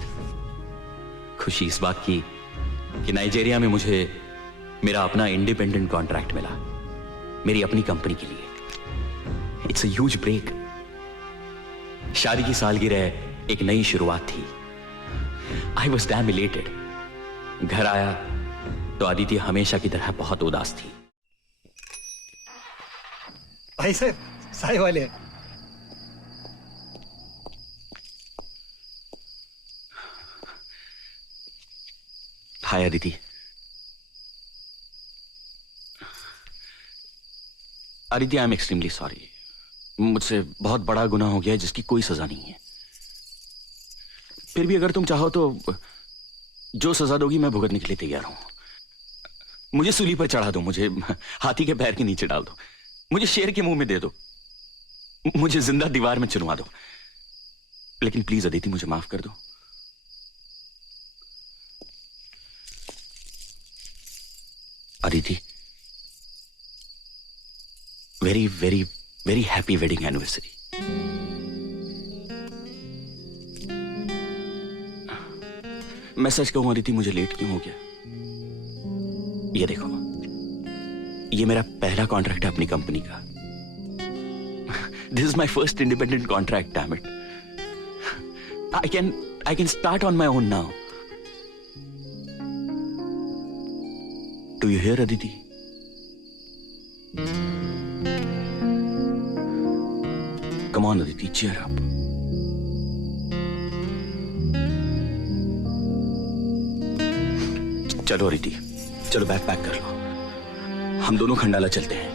खुशी इस बात की कि नाइजीरिया में मुझे मेरा अपना इंडिपेंडेंट कॉन्ट्रैक्ट मिला, मेरी अपनी कंपनी के लिए। It's a huge break. शादी की सालगिरह एक नई शुरुआत थी। I was damn elated. घर आया तो अदिति हमेशा की तरह बहुत उदास थी। भाई साहब, साय वाले। Hi Aditi. Aditi, I am extremely sorry. मुझसे बहुत बड़ा गुनाह हो गया है जिसकी कोई सजा नहीं है। फिर भी अगर तुम चाहो तो जो सजा दोगी मैं भुगतने के लिए तैयार हूं। मुझे सूली पर चढ़ा दो, मुझे हाथी के पैर के नीचे डाल दो, मुझे शेर के मुंह में दे दो, मुझे जिंदा दीवार में चुनवा दो, लेकिन प्लीज अदिति मुझे माफ कर दो। Aditi, very very very happy wedding anniversary. मैं सच कहूं अदिति, मुझे लेट क्यों हो गया? ये देखो, ये मेरा पहला कॉन्ट्रैक्ट है अपनी कंपनी का। This is my first independent contract, damn it. I can start on my own now. Do you here Aditi? Come on, Aditi, cheer up. चलो अदिति, चलो बैग पैक कर लो। हम दोनों खंडाला चलते हैं।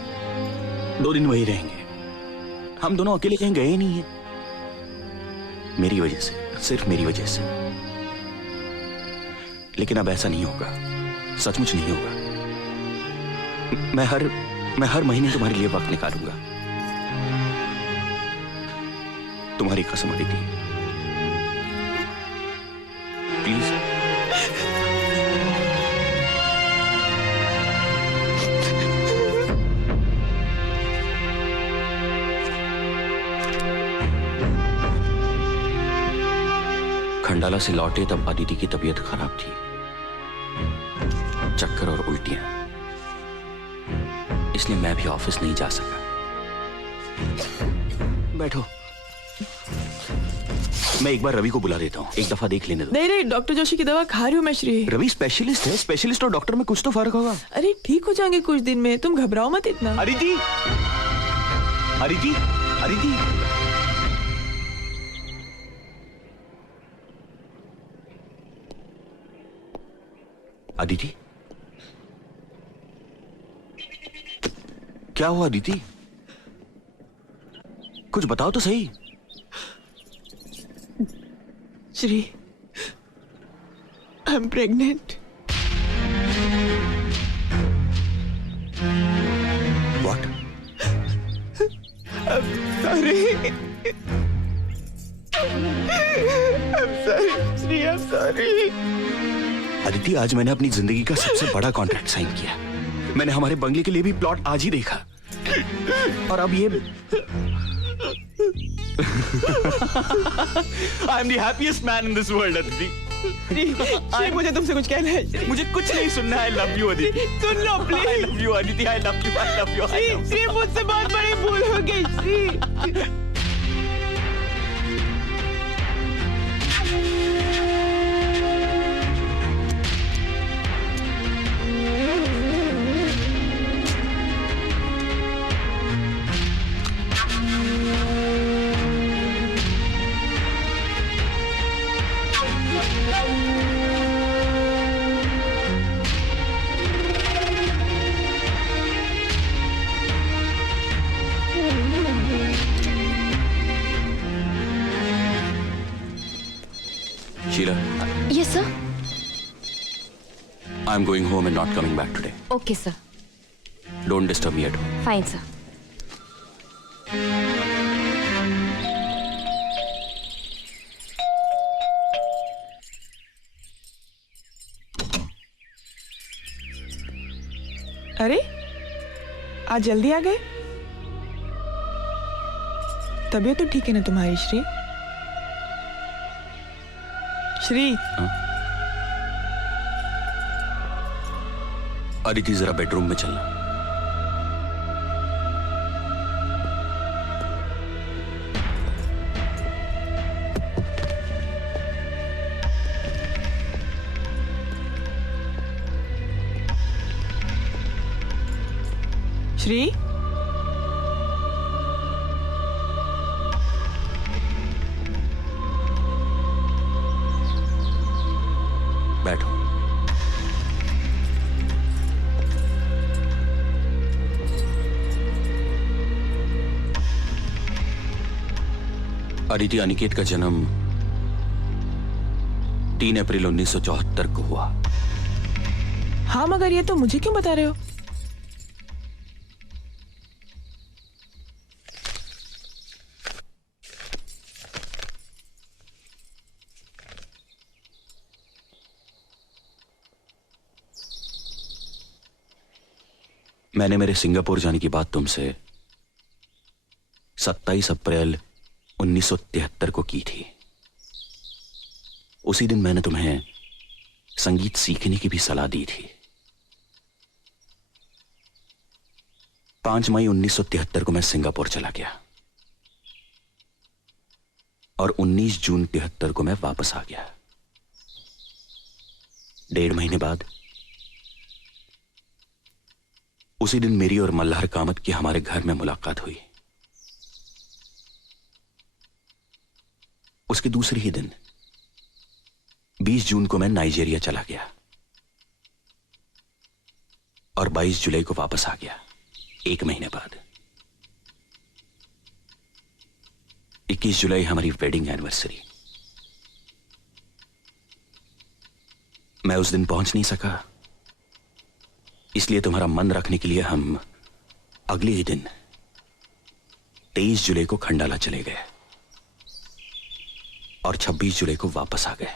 2 दिन वहीं रहेंगे। हम दोनों अकेले कहीं गए नहीं हैं। मेरी वजह से, सिर्फ मेरी वजह से। लेकिन अब ऐसा नहीं होगा, सचमुच नहीं होगा। मैं हर महीने तुम्हारे लिए वक्त निकालूंगा। तुम्हारी कसम अदिति, प्लीज। खंडाला से लौटे तब अदिति की तबीयत खराब थी, चक्कर और उल्टियां। इसलिए मैं भी ऑफिस नहीं जा सका। बैठो, मैं एक बार रवि को बुला देता हूँ, एक दफा देख लेने दो। नहीं, डॉक्टर जोशी की दवा खा रही हूँ मैं श्री। रवि स्पेशलिस्ट है, स्पेशलिस्ट और डॉक्टर में कुछ तो फर्क होगा। अरे ठीक हो जाएंगे कुछ दिन में, तुम घबराओ मत इतना। अदिति, अदिति, अदिति। अदिति, क्या हुआ अदिति? कुछ बताओ तो सही। Shri, I am pregnant. What? Shri, I am sorry. Aditi, आज मैंने अपनी जिंदगी का सबसे बड़ा कॉन्ट्रैक्ट साइन किया। मैंने हमारे बंगले के लिए भी प्लॉट आज ही देखा, और अब ये I am the happiest man in this world, Aditi. Shri, मुझे तुमसे कुछ कहना है। मुझे कुछ नहीं सुनना है। I love you, Aditi. Soon low please. I love you, Aditi. I love you. I love you. I love you. Shri, मुझसे बहुत बड़ी भूल हो गई Shri. Sheila, Yes, sir. I'm going home and not coming back today. Okay, sir. Don't disturb me at home. Fine, sir. अरे आज जल्दी आ गए? तबीयत तो ठीक है ना तुम्हारी श्री? श्री अदिति जरा बेडरूम में चलना। श्री बैठो। अदिति अनिकेत का जन्म 3 अप्रैल 1974 को हुआ। हाँ, मगर ये तो मुझे क्यों बता रहे हो? मैंने मेरे सिंगापुर जाने की बात तुमसे 27 अप्रैल 1973 को की थी। उसी दिन मैंने तुम्हें संगीत सीखने की भी सलाह दी थी। 5 मई 1973 को मैं सिंगापुर चला गया और 19 जून 73 को मैं वापस आ गया। 1.5 महीने बाद उसी दिन मेरी और मल्हार कामत की हमारे घर में मुलाकात हुई। उसके दूसरे ही दिन 20 जून को मैं नाइजीरिया चला गया और 22 जुलाई को वापस आ गया। 1 महीने बाद 21 जुलाई हमारी वेडिंग एनिवर्सरी। मैं उस दिन पहुंच नहीं सका, इसलिए तुम्हारा मन रखने के लिए हम अगले ही दिन 23 जुलाई को खंडाला चले गए और 26 जुलाई को वापस आ गए।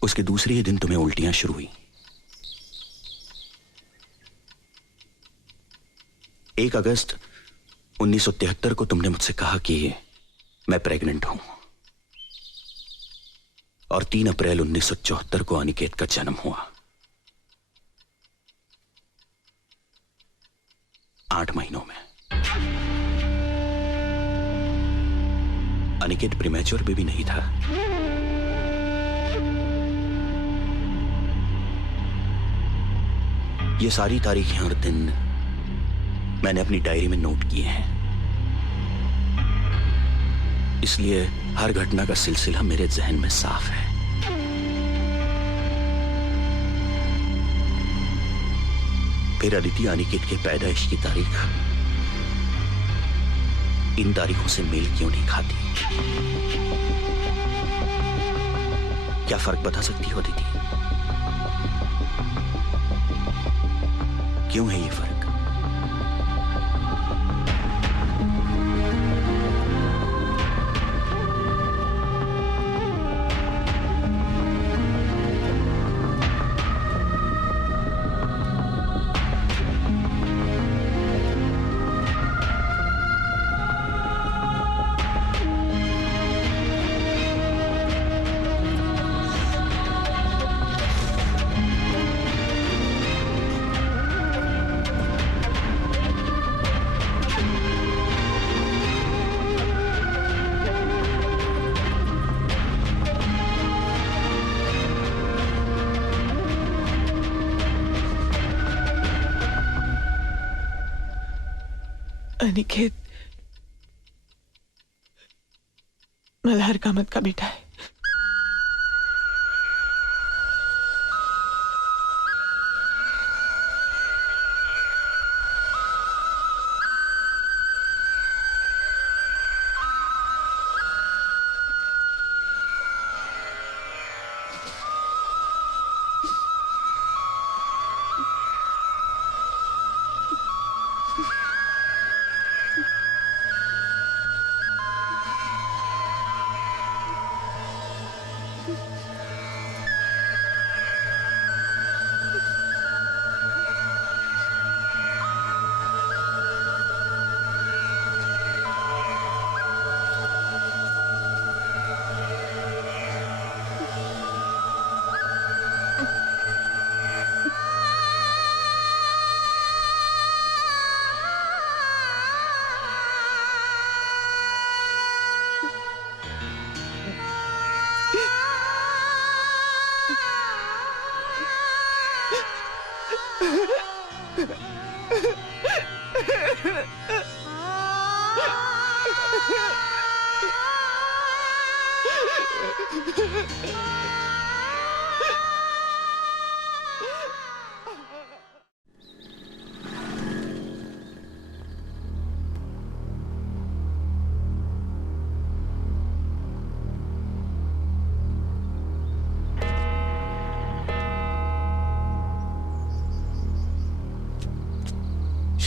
उसके दूसरे ही दिन तुम्हें उल्टियां शुरू हुई। 1 अगस्त 1973 को तुमने मुझसे कहा कि मैं प्रेग्नेंट हूं और 3 अप्रैल 1974 को अनिकेत का जन्म हुआ। 8 महीनों में अनिकेत प्रीमैच्योर बेबी नहीं था। ये सारी तारीखें और दिन मैंने अपनी डायरी में नोट किए हैं, इसलिए हर घटना का सिलसिला मेरे जहन में साफ है। फिर अदिति अनिकेत के पैदाइश की तारीख इन तारीखों से मेल क्यों नहीं खाती? क्या फर्क बता सकती हो अदिति? क्यों है ये फर्क? अनिकेत मल्हार कामत का बेटा है।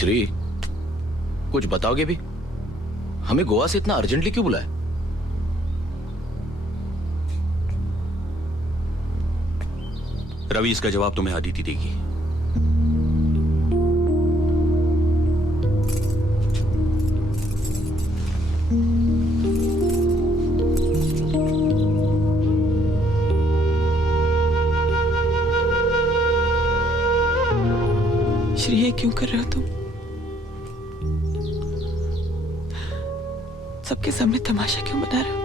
श्री, कुछ बताओगे भी? हमें गोवा से इतना अर्जेंटली क्यों बुलाया? रवि, इसका जवाब तुम्हें अदिति देगी। श्री, ये क्यों कर रहे हो तुम? सबके सामने तमाशा क्यों बना रहे हो?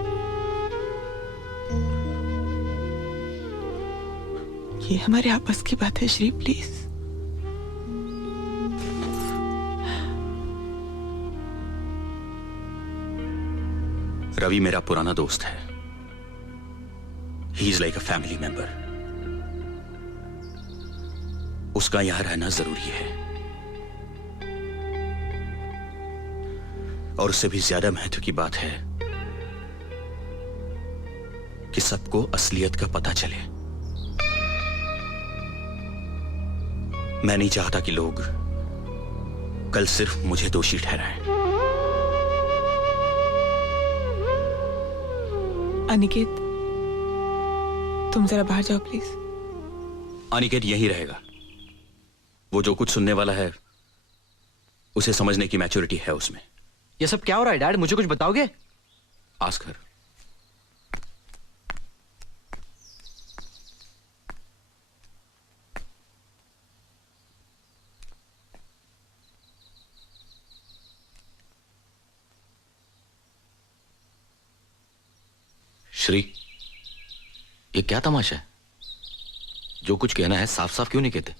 ये हमारे आपस की बात है श्री, प्लीज। रवि मेरा पुराना दोस्त है। He is like a family member. उसका यहां रहना जरूरी है, और उससे भी ज्यादा महत्व की बात है कि सबको असलियत का पता चले। मैं नहीं चाहता कि लोग कल सिर्फ मुझे दोषी ठहराएं। अनिकेत, तुम जरा बाहर जाओ प्लीज। अनिकेत यहीं रहेगा। वो जो कुछ सुनने वाला है उसे समझने की मैच्योरिटी है उसमें। ये सब क्या हो रहा है डैड? मुझे कुछ बताओगे? Ask her. श्री, ये क्या तमाशा है? जो कुछ कहना है साफ साफ क्यों नहीं कहते?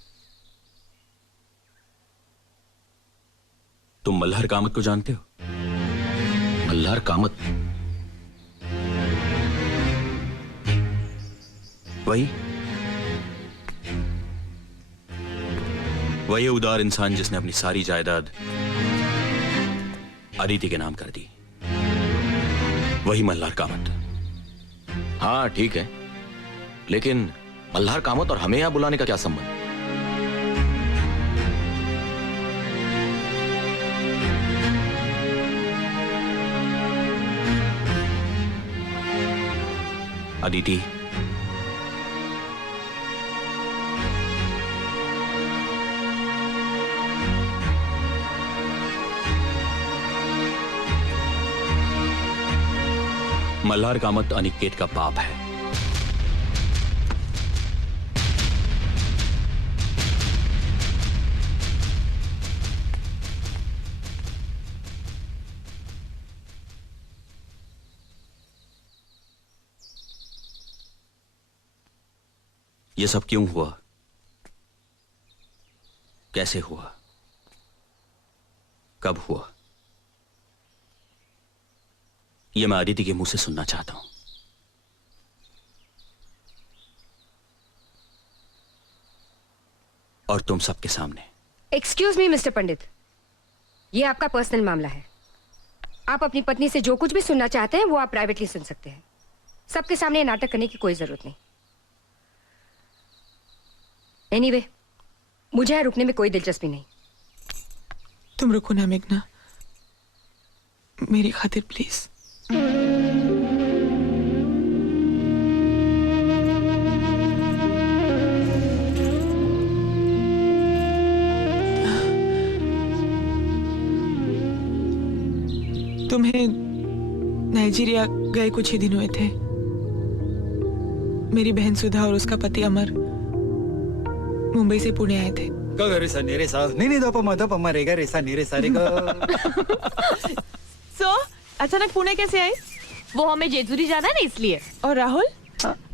तुम मल्हार कामत को जानते हो? मल्हार कामत? वही उदार इंसान जिसने अपनी सारी जायदाद अदिति के नाम कर दी। वही मल्हार कामत। हाँ ठीक है, लेकिन मल्हार कामत और हमें यहां बुलाने का क्या संबंध? अदिति, मल्हार कामत अनिकेत का बाप है। ये सब क्यों हुआ? कैसे हुआ? कब हुआ? ये मैं अदिति के मुंह से सुनना चाहता हूं। और तुम सबके सामने। एक्सक्यूज मी मिस्टर पंडित, ये आपका पर्सनल मामला है। आप अपनी पत्नी से जो कुछ भी सुनना चाहते हैं वो आप प्राइवेटली सुन सकते हैं। सबके सामने नाटक करने की कोई जरूरत नहीं। एनीवे, मुझे यहाँ रुकने में कोई दिलचस्पी नहीं। तुम रुको ना मेघना, मेरी खातिर प्लीज। तुम्हें नाइजीरिया गए कुछ ही दिन हुए थे। मेरी बहन सुधा और उसका पति अमर मुंबई से पुणे आए थे। सो अचानक पुणे कैसे आए? वो हमें जेजुरी जाना है ना, इसलिए। और राहुल?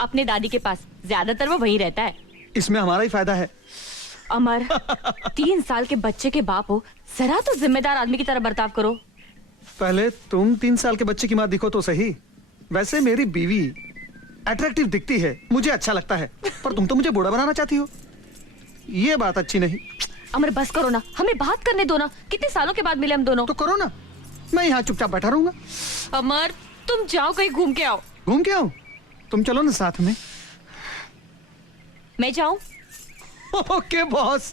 अपने दादी के पास, ज्यादातर वो वहीं रहता है। इसमें हमारा ही फायदा है। अमर, 3 साल के बच्चे के बाप हो, जरा तो जिम्मेदार आदमी की तरह बर्ताव करो। पहले तुम 3 साल के बच्चे की माँ दिखो तो सही। वैसे मेरी बीवी अट्रैक्टिव दिखती है, मुझे अच्छा लगता है, पर तुम तो मुझे बूढ़ा बनाना चाहती हो। ये बात अच्छी नहीं। अमर बस करो ना, हमें बात करने दो ना। कितने सालों के बाद मिले हम दोनों। तो करो ना, मैं यहाँ चुपचाप बैठा रहूंगा। अमर तुम जाओ, कहीं घूम के आओ। घूम के आओ? तुम चलो ना साथ में। मैं जाऊं? ओके बॉस,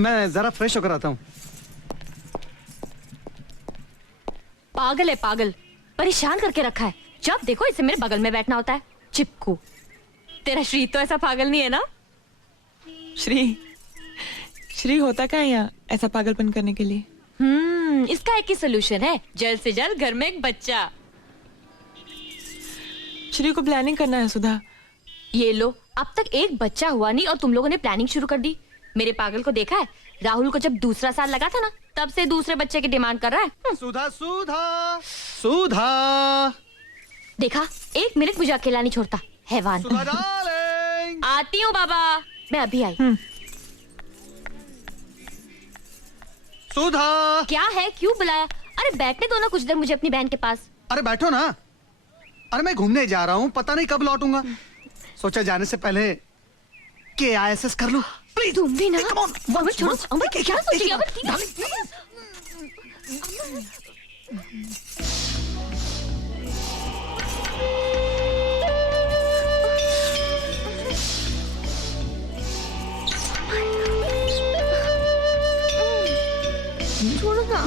मैं जरा फ्रेश होकर आता हूँ। पागल है पागल, परेशान करके रखा है। जब देखो इसे मेरे बगल में बैठना होता है, चिपकू। तेरा श्री तो ऐसा पागल नहीं है ना? श्री होता क्या है यहाँ ऐसा पागलपन करने के लिए? इसका एक ही सोल्यूशन है, जल्द से जल्द घर में एक बच्चा। श्री को प्लानिंग करना है सुधा। ये लो, अब तक एक बच्चा हुआ नहीं और तुम लोगों ने प्लानिंग शुरू कर दी। मेरे पागल को देखा है? राहुल को जब दूसरा साल लगा था ना, तब से दूसरे बच्चे की डिमांड कर रहा है। सुधा सुधा सुधा, देखा, 1 मिनट मुझे अकेला नहीं छोड़ता हैवान। सुधा डार्लिंग। आती हूँ बाबा, मैं अभी आई। सुधा, क्या है, क्यों बुलाया? अरे बैठने दो ना कुछ देर मुझे अपनी बहन के पास। अरे बैठो ना। अरे मैं घूमने जा रहा हूँ, पता नहीं कब लौटूंगा। सोचा जाने से पहले KISS कर लूं। प्लीज तुम भी ना। अमर छोड़ो, अमर क्या सोचेगी? अमर छोड़ो ना।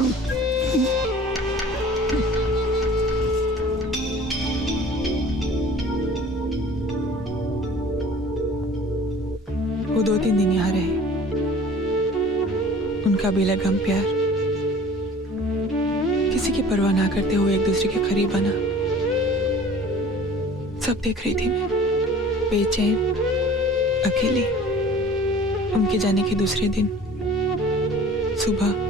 वो 2-3 दिन यहाँ रहे, उनका बेलगाम प्यार किसी की परवाह ना करते हुए एक दूसरे के करीब बना। सब देख रही थी मैं, बेचैन, अकेली। उनके जाने के दूसरे दिन सुबह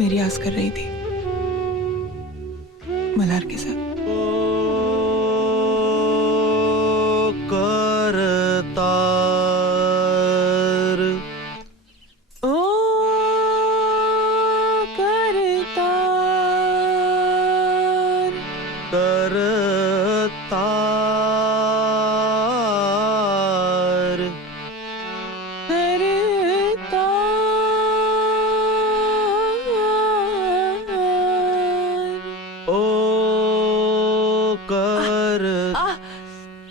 मेरी आस कर रही थी मल्हार के साथ।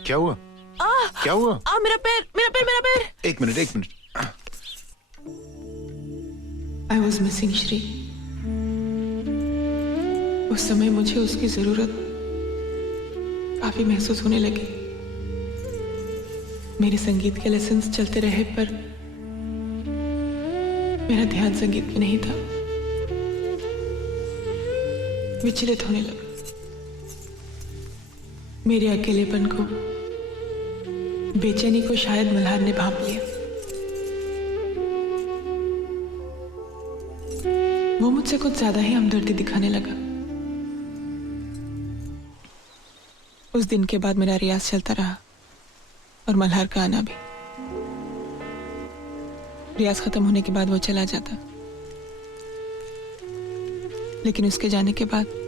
क्या हुआ? क्या हुआ? मेरा पैर, मेरा पैर, मेरा पैर। एक minute. I was missing Shri. उस समय मुझे उसकी जरूरत काफी महसूस होने लगी। मेरे संगीत के लेसन्स चलते रहे पर मेरा ध्यान संगीत में नहीं था। विचलित होने लगा। मेरे अकेलेपन को, बेचैनी को शायद मल्हार ने भांप लिया। वो मुझसे कुछ ज्यादा ही हमदर्दी दिखाने लगा। उस दिन के बाद मेरा रियाज चलता रहा और मल्हार का आना भी। रियाज खत्म होने के बाद वो चला जाता, लेकिन उसके जाने के बाद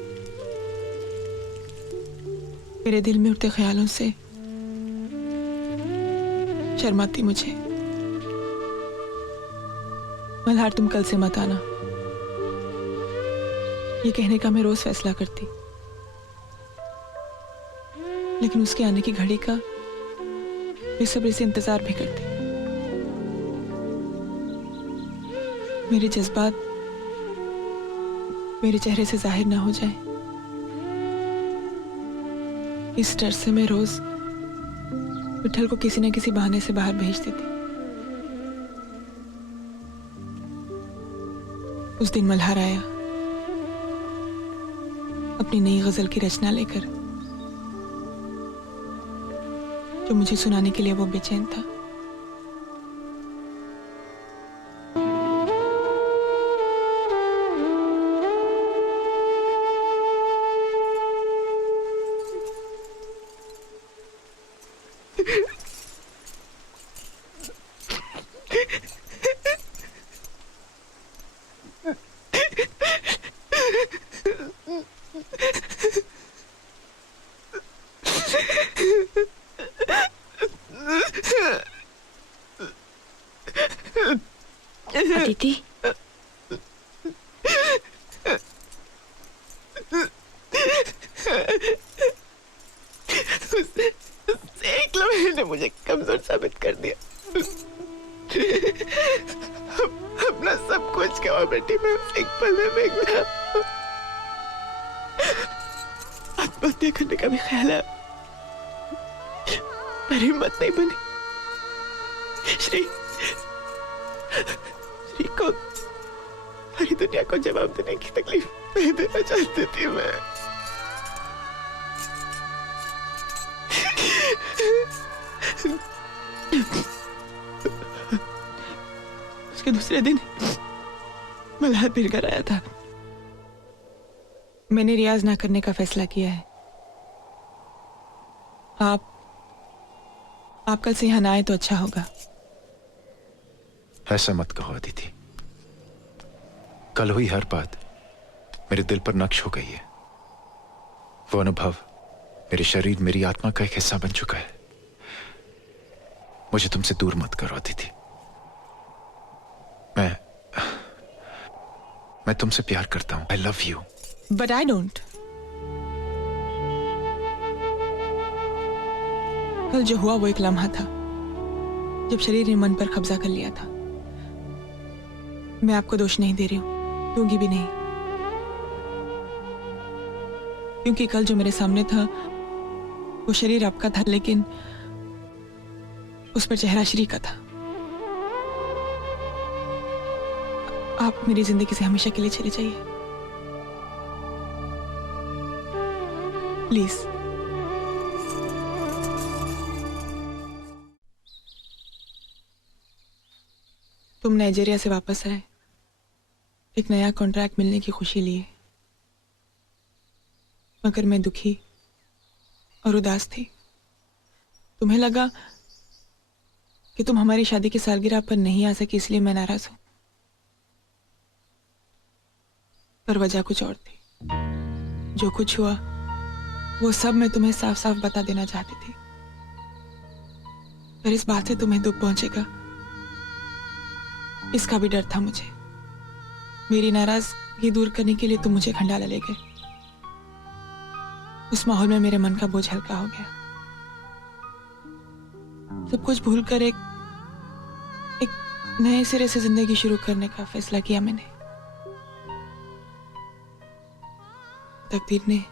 मेरे दिल में उठते ख्यालों से शर्माती मुझे। मल्हार तुम कल से मत आना, ये कहने का मैं रोज फैसला करती, लेकिन उसके आने की घड़ी का बेसब्री से इंतजार भी करती। मेरे जज्बात मेरे चेहरे से जाहिर ना हो जाए, इस डर से मैं रोज विठल को किसी न किसी बहाने से बाहर भेज देती। उस दिन मल्हार आया अपनी नई गजल की रचना लेकर, जो मुझे सुनाने के लिए वो बेचैन था। अदिति, एक लम्हे ने मुझे कमजोर साबित कर दिया। अपना सब कुछ गवा बैठी मैं, एक पल में फेंक दिया। आत्महत्या करने का भी ख्याल है, पर हिम्मत नहीं बनी। श्री को सारी दुनिया को जवाब देने की तकलीफ नहीं देना चाहती थी मैं। उसके दूसरे दिन मल्हार फिर घर आया था। मैंने रियाज ना करने का फैसला किया है। आप कल से यहाँ ना आए तो अच्छा होगा। ऐसा मत कहो अदिति। कल हुई हर बात मेरे दिल पर नक्श हो गई है। वो अनुभव मेरे शरीर, मेरी आत्मा का एक हिस्सा बन चुका है। मुझे तुमसे दूर मत करो अदिति। मैं तुमसे प्यार करता हूं। I love you. But I don't. कल जो हुआ वो एक लम्हा था जब शरीर ने मन पर कब्जा कर लिया था। मैं आपको दोष नहीं दे रही हूं, दूंगी भी नहीं, क्योंकि कल जो मेरे सामने था वो शरीर आपका था, लेकिन उस पर चेहरा श्री का था। आप मेरी जिंदगी से हमेशा के लिए चले जाइए प्लीज। तुम नाइजीरिया से वापस आए, एक नया कॉन्ट्रैक्ट मिलने की खुशी लिए, मगर मैं दुखी और उदास थी। तुम्हें लगा कि तुम हमारी शादी की सालगिरह पर नहीं आ सकी, इसलिए मैं नाराज हूं, पर वजह कुछ और थी। जो कुछ हुआ वो सब मैं तुम्हें साफ साफ बता देना चाहती थी, पर इस बात से तुम्हें दुख पहुंचेगा इसका भी डर था मुझे। मेरी नाराजगी दूर करने के लिए तुम मुझे खंडाला ले गए। उस माहौल में मेरे मन का बोझ हल्का हो गया। सब कुछ भूलकर एक नए सिरे से जिंदगी शुरू करने का फैसला किया मैंने। तकदीर ने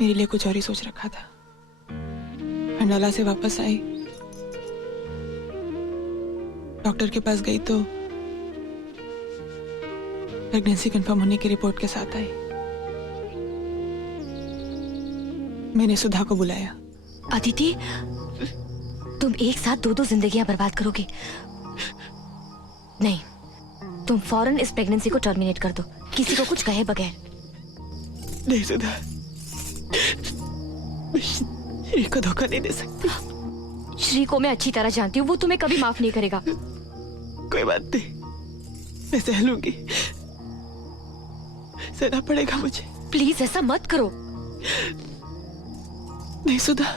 मेरे लिए कुछ और ही सोच रखा था। खंडाला से वापस आई, डॉक्टर के पास गई तो प्रेगनेंसी कंफर्म होने की रिपोर्ट के साथ आई। मैंने सुधा को बुलाया। अदिति, तुम एक साथ दो जिंदगियां बर्बाद करोगे। नहीं, तुम फौरन इस प्रेगनेंसी को टर्मिनेट कर दो, किसी को कुछ कहे बगैर। नहीं सुधा, मैं श्री को धोखा नहीं दे सकती। श्री को मैं अच्छी तरह जानती हूँ, वो तुम्हें कभी माफ नहीं करेगा। कोई बात नहीं, मैं सह लूंगी, सहना पड़ेगा मुझे। प्लीज ऐसा मत करो। नहीं सुधा,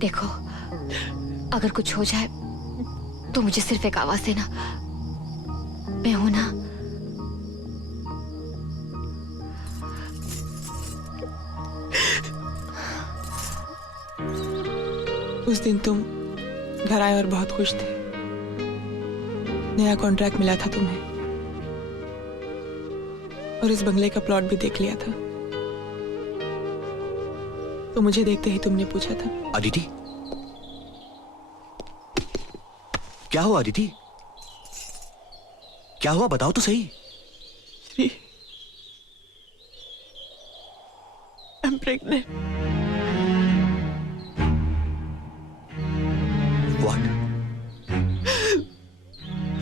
देखो, अगर कुछ हो जाए तो मुझे सिर्फ एक आवाज देना, मैं हूं ना। उस दिन तुम घर आए और बहुत खुश थे। नया कॉन्ट्रैक्ट मिला था तुम्हें और इस बंगले का प्लॉट भी देख लिया था। तो मुझे देखते ही तुमने पूछा था, अदिति क्या हुआ? अदिति क्या हुआ, बताओ तो सही। Shri, I'm pregnant. What?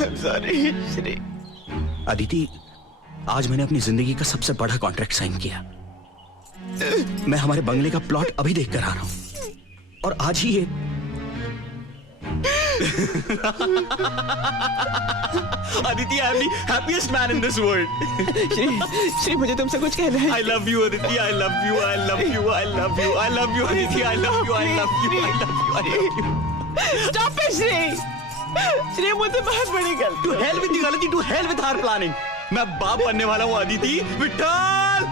I'm sorry, Shri. Aditi, आज मैंने अपनी जिंदगी का सबसे बड़ा कॉन्ट्रैक्ट साइन किया। मैं हमारे बंगले का प्लॉट अभी देख कर आ रहा हूं और आज ही ये Aditi, I am the happiest man in this world. Shri, मुझे तुमसे कुछ कहना है। I love you Aditi, I love you, I love you, I love you, I love you Aditi, I love you, I love you, I love you, I love you. Stop it, Shri. Shri, मुझे बहुत बड़ी गलती। To hell with the गलती, to hell with our planning। मैं बाप बनने वाला हूँ अदिति। विठल,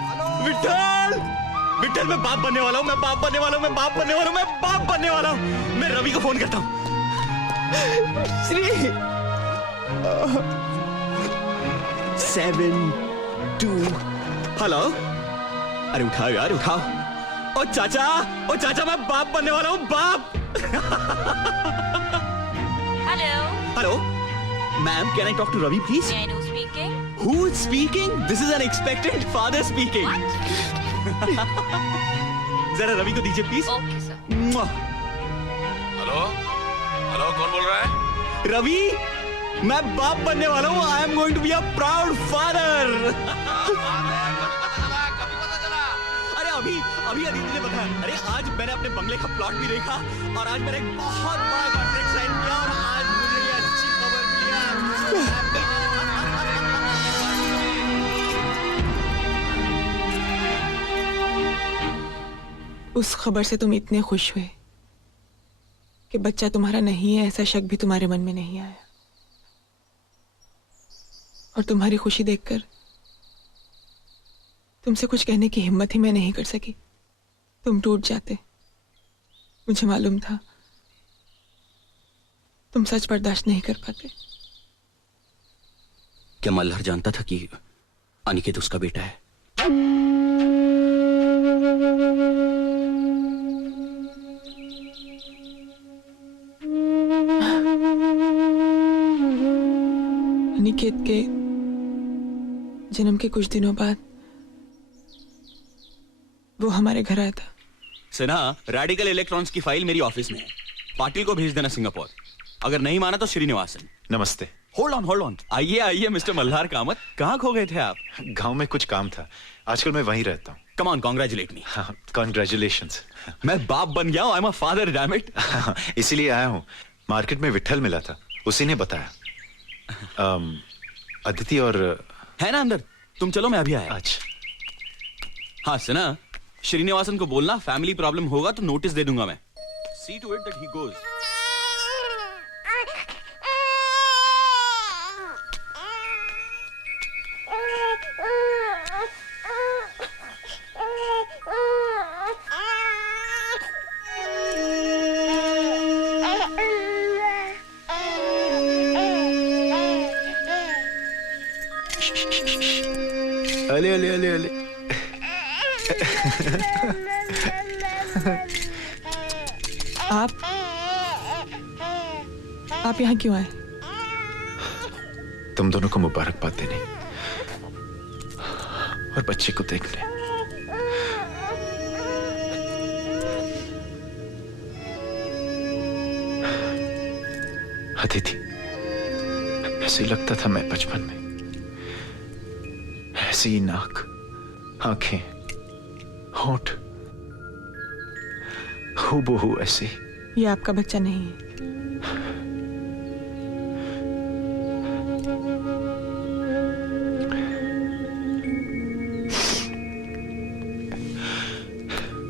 विठल, विठल, मैं बाप बनने वाला हूँ, मैं बाप बनने वाला हूँ, मैं बाप बनने वाला हूँ, मैं बाप बनने वाला हूँ। मैं रवि को फोन करता हूँ। श्री, 7 2 हेलो अरे उठाओ यार उठाओ ओ चाचा मैं बाप बनने वाला हूँ बाप hello ma'am can I talk to Ravi please Who is speaking? This is unexpected. Father speaking. जरा रवि को दीजिए please. Okay sir. Hello hello कौन बोल रहा है? रवि मैं बाप बनने वाला हूँ। I am going to be a proud father. अरे अभी अदिति ने बताया। अरे आज मैंने अपने बंगले का प्लॉट भी देखा और आज मैंने एक बहुत बड़ा कॉन्ट्रैक्ट साइन किया और आज मुझे ये अच्छी खबर मिली। उस खबर से तुम इतने खुश हुए कि बच्चा तुम्हारा नहीं है ऐसा शक भी तुम्हारे मन में नहीं आया और तुम्हारी खुशी देखकर तुमसे कुछ कहने की हिम्मत ही मैं नहीं कर सकी। तुम टूट जाते। मुझे मालूम था तुम सच बर्दाश्त नहीं कर पाते। क्या मल्हार जानता था कि अनिकेत उसका बेटा है? अनिकेत के जन्म के कुछ दिनों बाद वो हमारे घर आया था। सिन्हा रेडिकल इलेक्ट्रॉन्स की फाइल मेरी ऑफिस में है। पाटिल को भेज देना सिंगापुर। अगर नहीं माना तो श्रीनिवासन। नमस्ते। होल्ड ऑन आइए मिस्टर मल्हार कामत। कहाँ खो गए थे आप? गांव में कुछ काम था। आजकल मैं वहीं रहता हूँ। Come on congratulate me. Congratulations. मैं बाप बन गया हूँ। I am a father damn it. इसीलिए आया हूँ। मार्केट में विट्ठल मिला था उसी ने बताया। अदिति और है ना अंदर। तुम चलो मैं अभी आया। अच्छा। हाँ सिन्हा श्रीनिवासन को बोलना फैमिली प्रॉब्लम होगा तो नोटिस दे दूंगा मैं। See to it that he goes. अले अले अले अले। आप यहाँ क्यों आए? तुम दोनों को मुबारकबाद देने और बच्चे को देखने। अदिति ऐसे ही लगता था मैं बचपन में। ऐसी ही नाक, आंखें, होंठ, हूबहू ऐसे। ये आपका बच्चा नहीं है।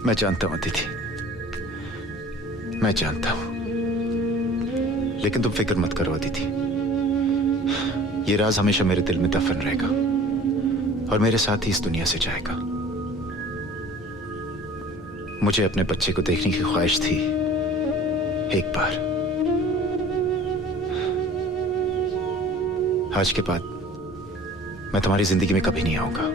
मैं जानता हूं अदिति, मैं जानता हूं, लेकिन तुम फिक्र मत करो अदिति। ये राज हमेशा मेरे दिल में दफन रहेगा और मेरे साथ ही इस दुनिया से जाएगा। मुझे अपने बच्चे को देखने की ख्वाहिश थी एक बार। आज के बाद मैं तुम्हारी जिंदगी में कभी नहीं आऊंगा।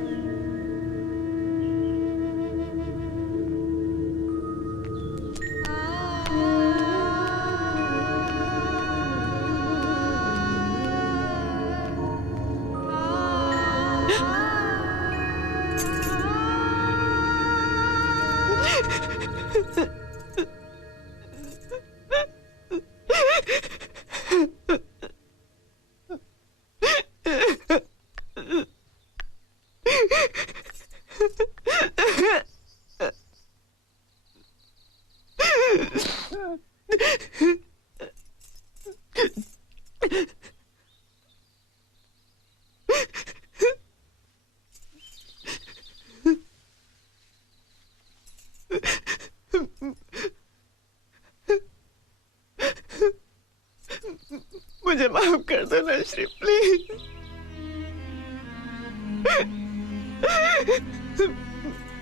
मुझे माफ कर दो ना श्री, प्लीज।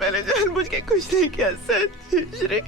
मैंने जानबूझ के कुछ नहीं किया, सच श्री।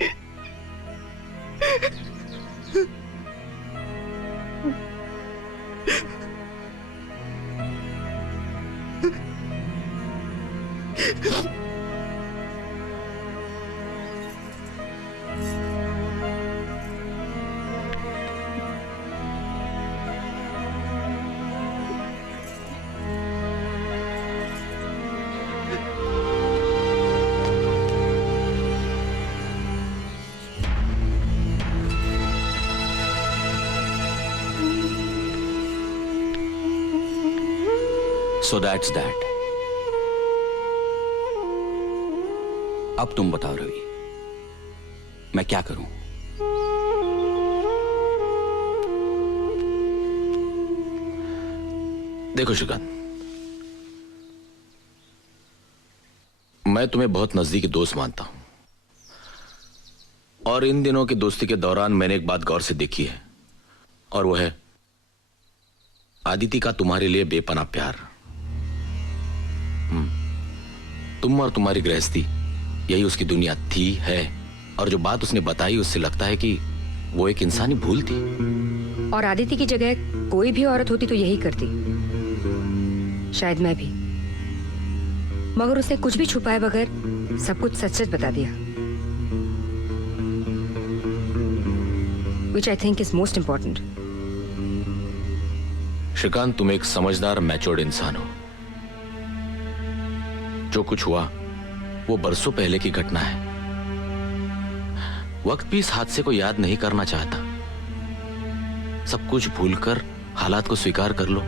So that's that. अब तुम बताओ रवि, मैं क्या करूं? देखो श्रीकांत, मैं तुम्हें बहुत नजदीकी दोस्त मानता हूं, और इन दिनों की दोस्ती के दौरान मैंने एक बात गौर से देखी है, और वो है आदिति का तुम्हारे लिए बेपनाह प्यार। तुम और तुम्हारी गृहस्थी यही उसकी दुनिया थी, है, और जो बात उसने बताई उससे लगता है कि वो एक इंसानी भूल थी। और आदिति की जगह कोई भी औरत होती तो यही करती, शायद मैं भी, मगर उसने कुछ भी छुपाए बगैर सब कुछ सच सच बता दिया, which I think is most important. Shrikant, तुम एक समझदार मैच्योर्ड इंसान हो। जो कुछ हुआ वो बरसों पहले की घटना है। वक्त भी इस हादसे को याद नहीं करना चाहता। सब कुछ भूलकर हालात को स्वीकार कर लो।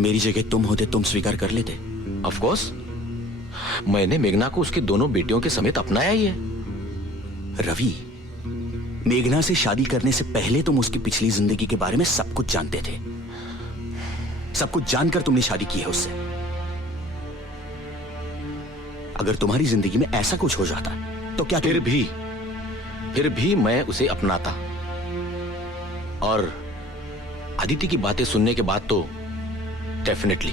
मेरी जगह तुम होते, तुम स्वीकार कर लेते? ऑफ कोर्स, मैंने मेघना को उसकी दोनों बेटियों के समेत अपनाया ही है। रवि, मेघना से शादी करने से पहले तुम उसकी पिछली जिंदगी के बारे में सब कुछ जानते थे। सब कुछ जानकर तुमने शादी की है उससे। अगर तुम्हारी जिंदगी में ऐसा कुछ हो जाता तो क्या फिर भी मैं उसे अपनाता। और आदिति की बातें सुनने के बाद तो डेफिनेटली।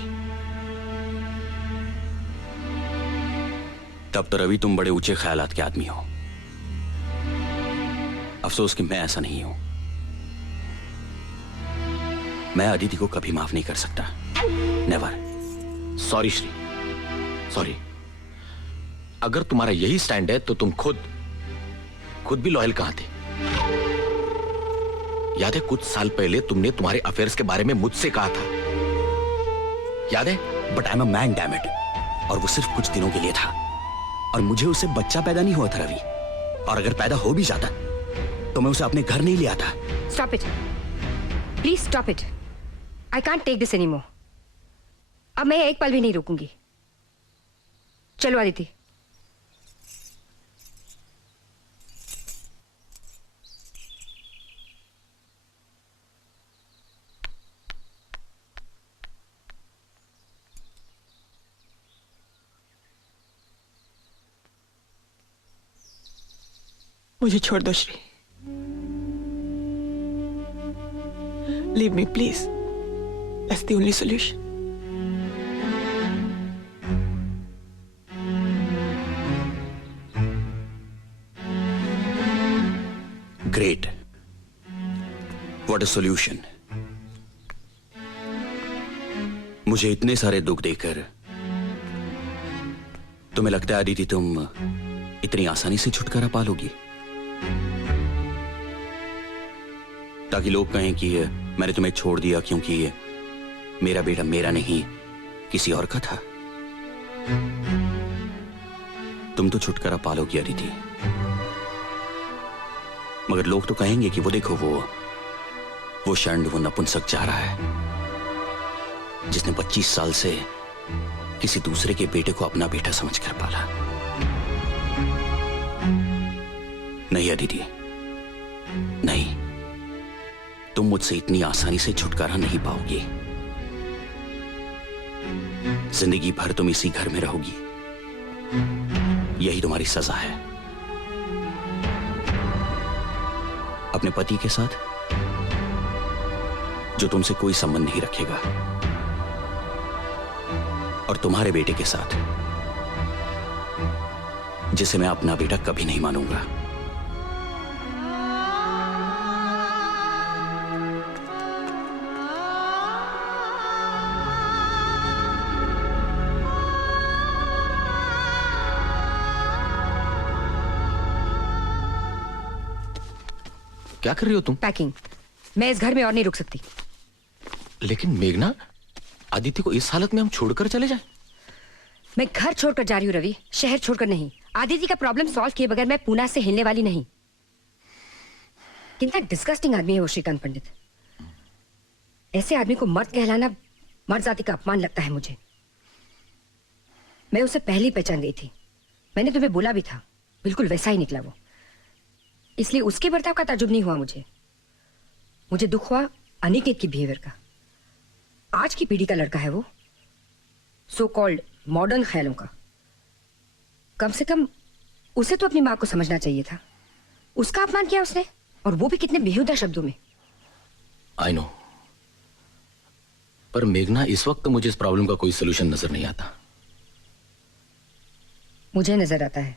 तब तो रवि तुम बड़े ऊंचे ख्यालात के आदमी हो। अफसोस कि मैं ऐसा नहीं हूं। मैं आदिति को कभी माफ नहीं कर सकता। नेवर। Sorry Shri, sorry. अगर तुम्हारा यही स्टैंड है तो तुम खुद भी लॉयल कहां थे? याद है कुछ साल पहले तुमने तुम्हारे अफेयर्स के बारे में मुझसे कहा था, याद है? But I am a man, damn it. और वो सिर्फ कुछ दिनों के लिए था, और मुझे उससे बच्चा पैदा नहीं हुआ था रवि। और अगर पैदा हो भी जाता तो मैं उसे अपने घर नहीं ले आता। Stop it. Please stop it. I can't take this anymore. अब मैं एक पल भी नहीं रुकूंगी। चलो आदिति। मुझे छोड़ दो Shri. Leave me, please. That's the only solution. Great. What a solution. मुझे इतने सारे दुख देकर तुम्हें लगता है आदिति तुम इतनी आसानी से छुटकारा पा लोगी? ताकि लोग कहें कि मैंने तुम्हें छोड़ दिया क्योंकि मेरा बेटा मेरा नहीं किसी और का था। तुम तो छुटकारा पा लोगी आदिति, मगर लोग तो कहेंगे कि वो देखो वो षंड, वो नपुंसक जा रहा है जिसने 25 साल से किसी दूसरे के बेटे को अपना बेटा समझकर पाला। नहीं आदिति, नहीं, तुम मुझसे इतनी आसानी से छुटकारा नहीं पाओगी। जिंदगी भर तुम इसी घर में रहोगी। यही तुम्हारी सजा है। अपने पति के साथ जो तुमसे कोई संबंध नहीं रखेगा, और तुम्हारे बेटे के साथ जिसे मैं अपना बेटा कभी नहीं मानूंगा। क्या कर रही हो तुम? पैकिंग। मैं इस घर में और नहीं रुक सकती। लेकिन मेघना, आदित्य को इस हालत में हम छोड़कर चले जाएं? मैं घर छोड़कर जा रही हूँ रवि, शहर छोड़कर नहीं। आदित्य का प्रॉब्लम सॉल्व किए बगैर मैं पूना से हिलने वाली नहीं। कितना डिस्गस्टिंग आदमी है वो श्रीकांत पंडित। ऐसे आदमी को मर्द कहलाना मर्द जाति का अपमान लगता है मुझे। मैं उसे पहले ही पहचान गई थी। मैंने तुम्हें बोला भी था, बिल्कुल वैसा ही निकला वो। इसलिए उसके बर्ताव का ताजुब नहीं हुआ मुझे दुख हुआ अनिकेत की बिहेवियर का। आज की पीढ़ी का लड़का है वो, सो कॉल्ड मॉडर्न ख्यालों का। कम से कम उसे तो अपनी माँ को समझना चाहिए था। उसका अपमान किया उसने, और वो भी कितने बेहुदा शब्दों में। आई नो, पर मेघना इस वक्त मुझे इस प्रॉब्लम का कोई सोल्यूशन नजर नहीं आता। मुझे नजर आता है।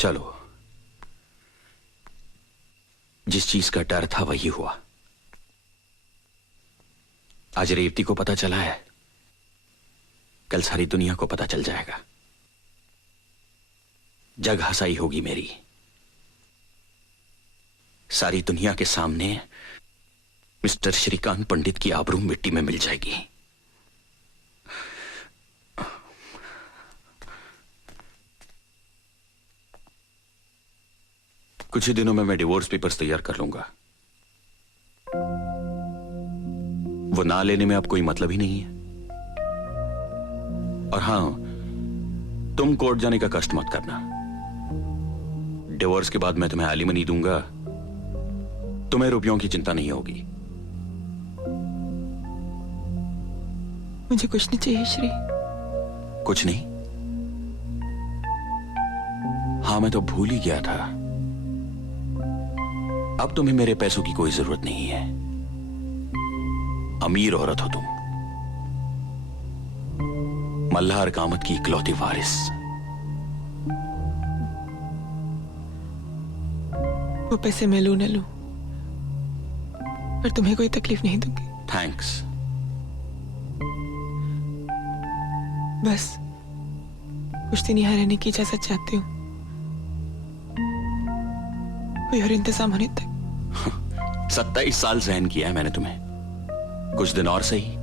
चलो, जिस चीज का डर था वही हुआ। आज रेवती को पता चला है, कल सारी दुनिया को पता चल जाएगा। जग हंसाई होगी मेरी। सारी दुनिया के सामने मिस्टर श्रीकांत पंडित की आबरू मिट्टी में मिल जाएगी। कुछ ही दिनों में मैं डिवोर्स पेपर्स तैयार कर लूंगा। वो ना लेने में अब कोई मतलब ही नहीं है। और हां, तुम कोर्ट जाने का कष्ट मत करना। डिवोर्स के बाद मैं तुम्हें एलिमनी दूंगा, तुम्हें रुपयों की चिंता नहीं होगी। मुझे कुछ नहीं चाहिए श्री। कुछ नहीं? हां, मैं तो भूल ही गया था। अब तुम्हें मेरे पैसों की कोई जरूरत नहीं है। अमीर औरत हो तुम, मल्हार कामत की इकलौती वारिस। वो पैसे मैं लूं न लूं, पर तुम्हें कोई तकलीफ नहीं दूंगी। थैंक्स। बस कुछ दिन यहाँ रहने की इजाजत चाहती हूँ, कोई और इंतजाम होने तक। 27 साल सहन किया है मैंने तुम्हें, कुछ दिन और सही।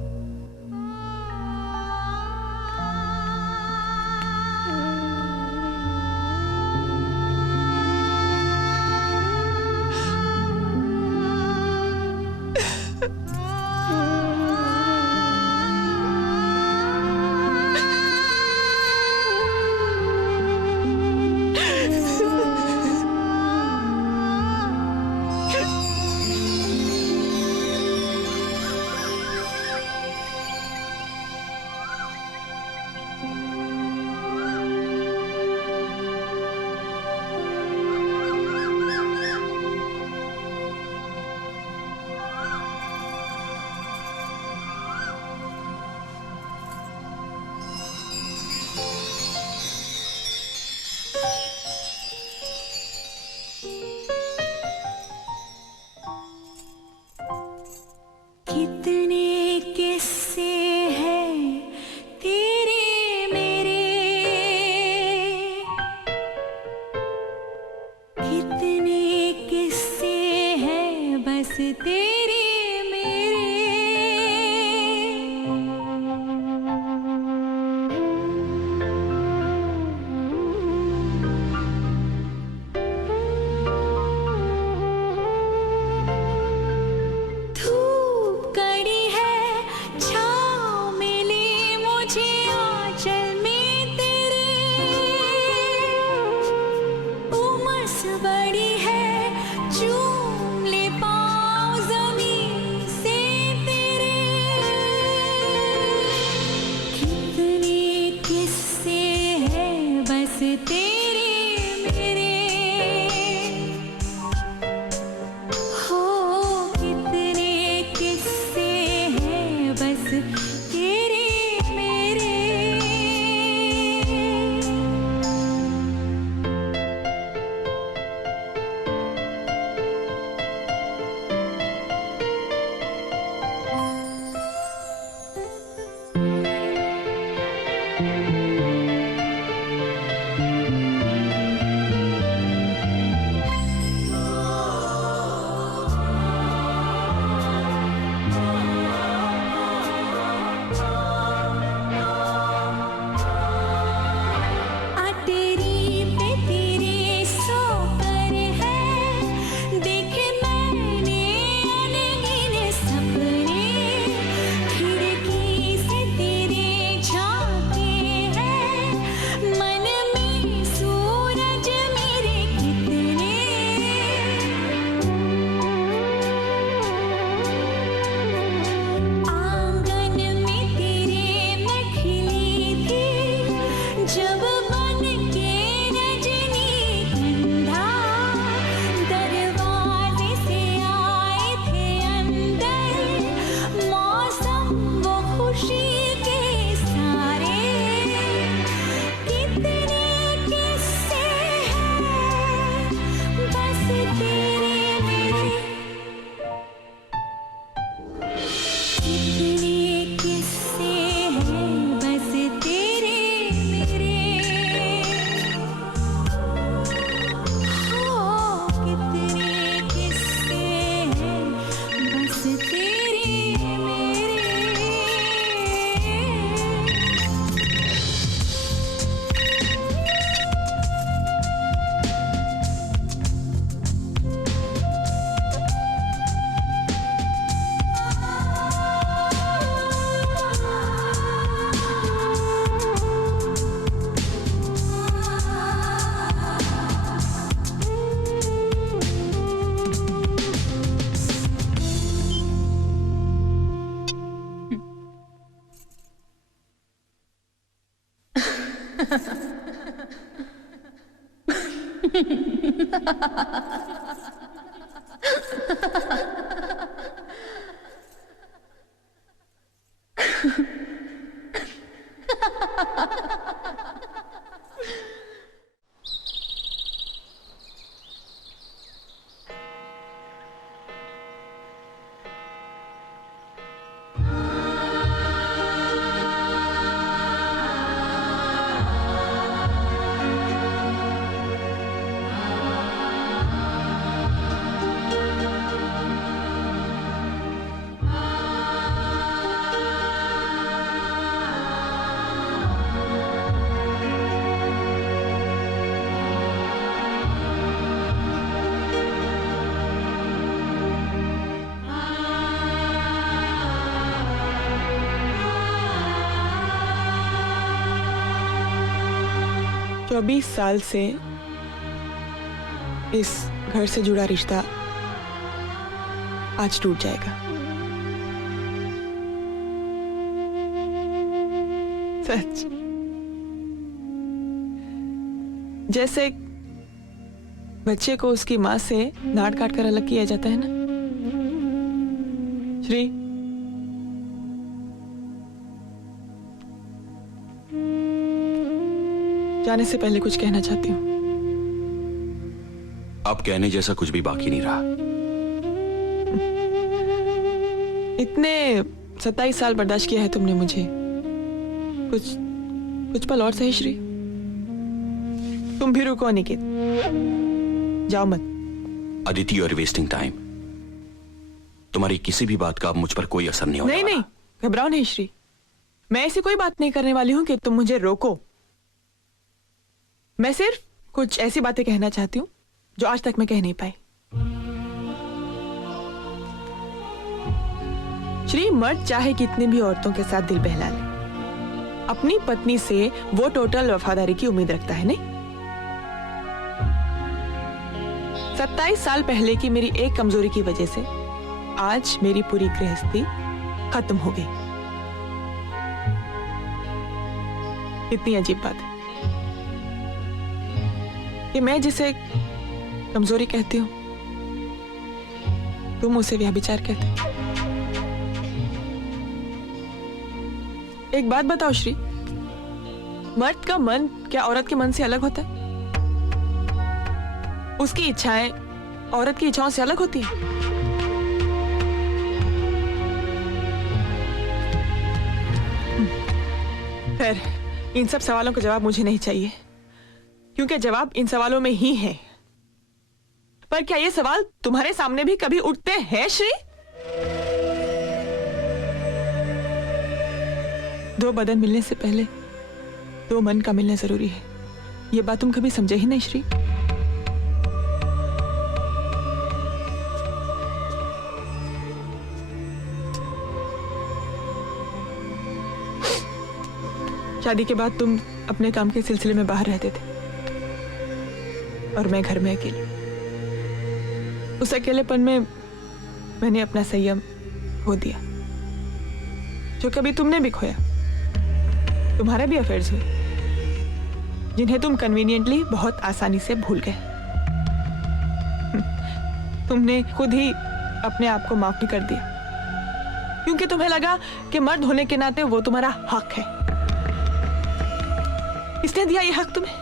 चौबीस साल से इस घर से जुड़ा रिश्ता आज टूट जाएगा। सच। जैसे बच्चे को उसकी मां से नाड़ काट कर अलग किया जाता है ना श्री। जाने से पहले कुछ कहना चाहती हूँ। अब कहने जैसा कुछ भी बाकी नहीं रहा। इतने 27 साल बर्दाश्त किया है तुमने मुझे, कुछ पल और सही श्री। तुम भी रुको निकित, जाओ मत। Aditi you are wasting time. तुम्हारी किसी भी बात का अब मुझ पर कोई असर नहीं होने वाला। नहीं, घबराओ नहीं श्री। मैं ऐसी कोई बात नहीं करने वाली हूं कि तुम मुझे रोको। मैं सिर्फ कुछ ऐसी बातें कहना चाहती हूँ जो आज तक मैं कह नहीं पाई। श्री, मर्द चाहे कितनी भी औरतों के साथ दिल बहला ले, अपनी पत्नी से वो टोटल वफादारी की उम्मीद रखता है नहीं। 27 साल पहले की मेरी एक कमजोरी की वजह से आज मेरी पूरी गृहस्थी खत्म हो गई। कितनी अजीब बात है कि मैं जिसे कमजोरी कहती हूं तुम उसे व्यभिचार कहते हो। एक बात बताओ श्री, मर्द का मन क्या औरत के मन से अलग होता है? उसकी इच्छाएं औरत की इच्छाओं से अलग होती हैं? खैर, इन सब सवालों का जवाब मुझे नहीं चाहिए, क्योंकि जवाब इन सवालों में ही है। पर क्या ये सवाल तुम्हारे सामने भी कभी उठते हैं श्री? दो बदन मिलने से पहले दो मन का मिलना जरूरी है। ये बात तुम कभी समझे ही नहीं श्री। शादी के बाद तुम अपने काम के सिलसिले में बाहर रहते थे और मैं घर में अकेली। उस अकेलेपन में मैंने अपना संयम खो दिया, जो कभी तुमने भी खोया। तुम्हारे भी अफेयर्स हुए जिन्हें तुम कन्वीनियंटली बहुत आसानी से भूल गए। तुमने खुद ही अपने आप को माफ भी कर दिया, क्योंकि तुम्हें लगा कि मर्द होने के नाते वो तुम्हारा हक है। किसने दिया ये हक तुम्हें?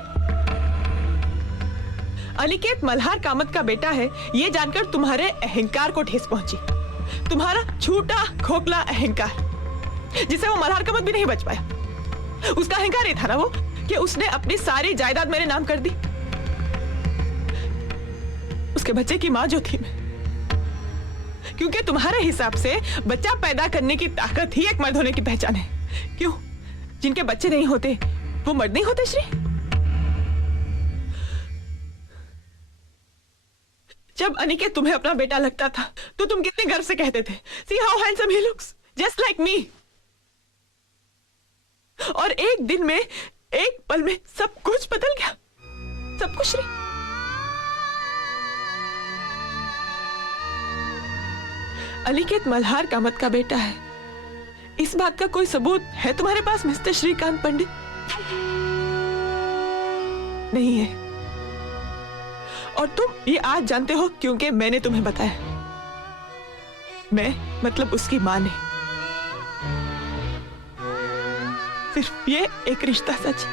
अनिकेत मल्हार कामत का बेटा है, ये जानकर तुम्हारे अहंकार को ठेस पहुंची। तुम्हारा झूठा खोखला अहंकार, जिसे वो मल्हार कामत भी नहीं बच पाया। उसका अहंकार ये था ना वो कि उसने अपनी सारी जायदाद मेरे नाम कर दी। उसके बच्चे की मां जो थी मैं, क्योंकि तुम्हारे हिसाब से बच्चा पैदा करने की ताकत ही एक मर्द होने की पहचान है। क्यों? जिनके बच्चे नहीं होते वो मर्द नहीं होते श्री? जब अनिकेत तुम्हें अपना बेटा लगता था तो तुम कितने गर्व से कहते थे, See how handsome he looks, just like me। और एक दिन में, एक पल में सब कुछ बदल गया, सब कुछ नहीं। अनिकेत मल्हार कामत का बेटा है, इस बात का कोई सबूत है तुम्हारे पास मिस्टर श्रीकांत पंडित? नहीं है। और तुम ये आज जानते हो क्योंकि मैंने तुम्हें बताया। मैं मतलब उसकी मां ने। सिर्फ ये एक रिश्ता सच,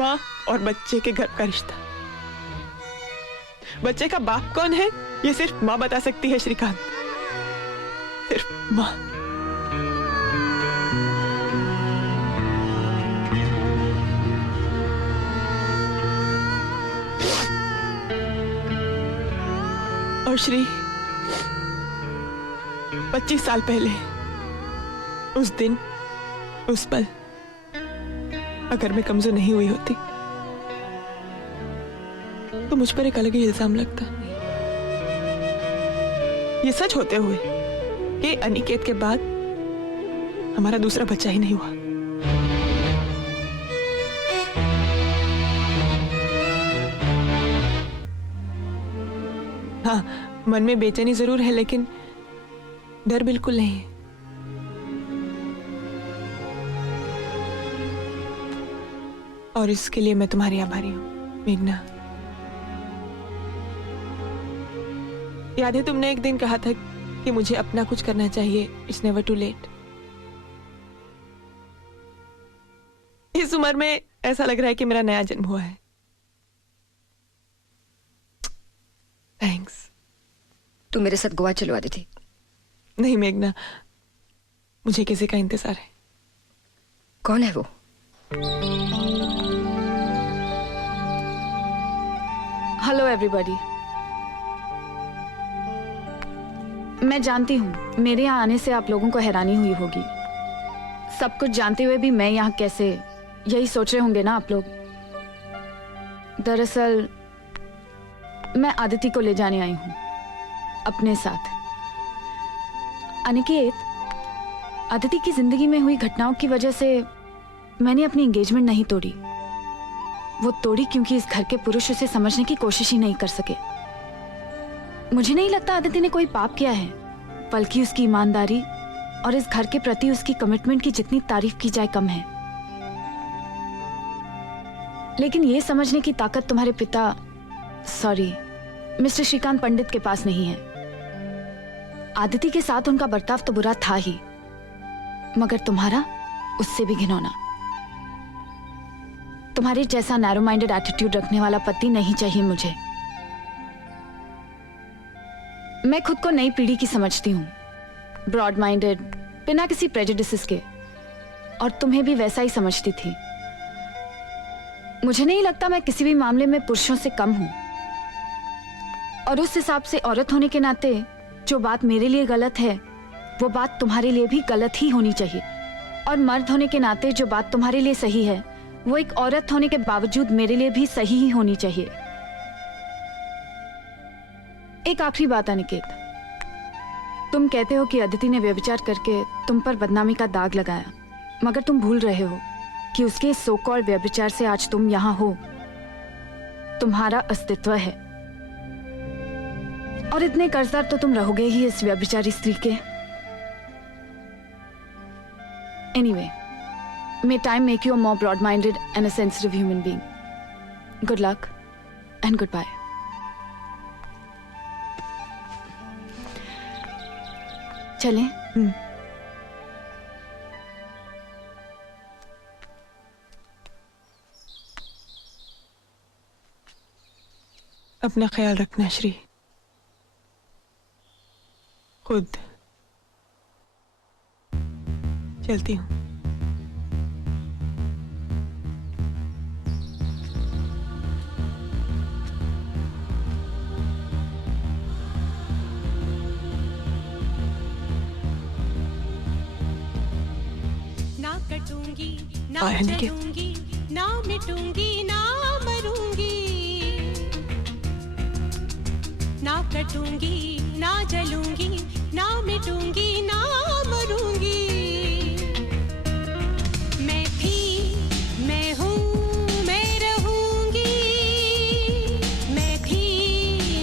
मां और बच्चे के घर का रिश्ता। बच्चे का बाप कौन है ये सिर्फ मां बता सकती है श्रीकांत, सिर्फ मां। और श्री, 25 साल पहले, उस दिन, उस पल, अगर मैं कमजोर नहीं हुई होती तो मुझ पर एक अलग ही इल्जाम लगता। ये सच होते हुए कि अनिकेत के बाद हमारा दूसरा बच्चा ही नहीं हुआ। हाँ, मन में बेचैनी जरूर है, लेकिन डर बिल्कुल नहीं है। और इसके लिए मैं तुम्हारी आभारी हूं मेघना। याद है तुमने एक दिन कहा था कि मुझे अपना कुछ करना चाहिए, इट्स नेवर टू लेट। इस उम्र में ऐसा लग रहा है कि मेरा नया जन्म हुआ है। थैंक्स। तू मेरे साथ गोवा चलवा दी थी। नहीं मेघना, मुझे किसी का इंतजार है। कौन है वो? Hello everybody. मैं जानती हूँ मेरे यहाँ आने से आप लोगों को हैरानी हुई होगी। सब कुछ जानते हुए भी मैं यहाँ कैसे, यही सोच रहे होंगे ना आप लोग। दरअसल मैं आदिति को ले जाने आई हूँ अपने साथ। अनिकेत, आदिति की जिंदगी में हुई घटनाओं की वजह से मैंने अपनी एंगेजमेंट नहीं तोड़ी। वो तोड़ी क्योंकि इस घर के पुरुष उसे समझने की कोशिश ही नहीं कर सके। मुझे नहीं लगता आदिति ने कोई पाप किया है, बल्कि उसकी ईमानदारी और इस घर के प्रति उसकी कमिटमेंट की जितनी तारीफ की जाए कम है। लेकिन ये समझने की ताकत तुम्हारे पिता, सॉरी, मिस्टर श्रीकांत पंडित के पास नहीं है। आदिति के साथ उनका बर्ताव तो बुरा था ही, मगर तुम्हारा उससे भी घिनौना। तुम्हारे जैसा नैरो माइंडेड एटीट्यूड रखने वाला पति नहीं चाहिए मुझे। मैं खुद को नई पीढ़ी की समझती हूँ, ब्रॉड माइंडेड, बिना किसी प्रेजुडिसेस के। और तुम्हें भी वैसा ही समझती थी। मुझे नहीं लगता मैं किसी भी मामले में पुरुषों से कम हूं, और उस हिसाब से औरत होने के नाते जो बात मेरे लिए गलत है वो बात तुम्हारे लिए भी गलत ही होनी चाहिए, और मर्द होने के नाते जो बात तुम्हारे लिए सही है वो एक औरत होने के बावजूद मेरे लिए भी सही ही होनी चाहिए। एक आखिरी बात अनिकेत, तुम कहते हो कि अदिति ने व्यभिचार करके तुम पर बदनामी का दाग लगाया, मगर तुम भूल रहे हो कि उसके सो कॉल्ड व्यभिचार से आज तुम यहां हो, तुम्हारा अस्तित्व है, और इतने कर्जदार तो तुम रहोगे ही इस व्यभिचारी स्त्री के। Anyway, may time make you a more broad-minded and a sensitive human being. Good luck and goodbye. चलें? अपना ख्याल रखना श्री, खुद चलती हूँ। कटूंगी ना आया नहीं क्या? चलूंगी ना मिटूंगी ना मरूंगी, ना कटूंगी ना जलूंगी ना मिटूंगी ना मरूंगी। मैं थी, मैं हूँ, मैं रहूंगी, मैं थी,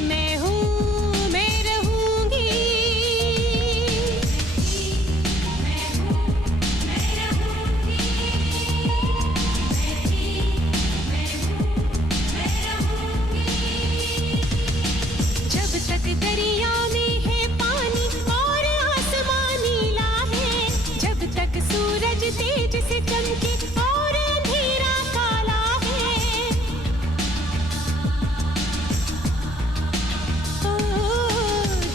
मैं हूँ, मैं रहूंगी। जब तक दरिया में है पानी और आसमान नीला है, जब तक सूरज तेज से चमके और अंधेरा काला है, ओ,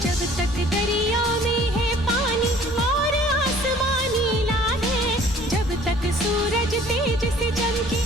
जब तक दरिया में है पानी और आसमान नीला है, जब तक सूरज तेज से चमके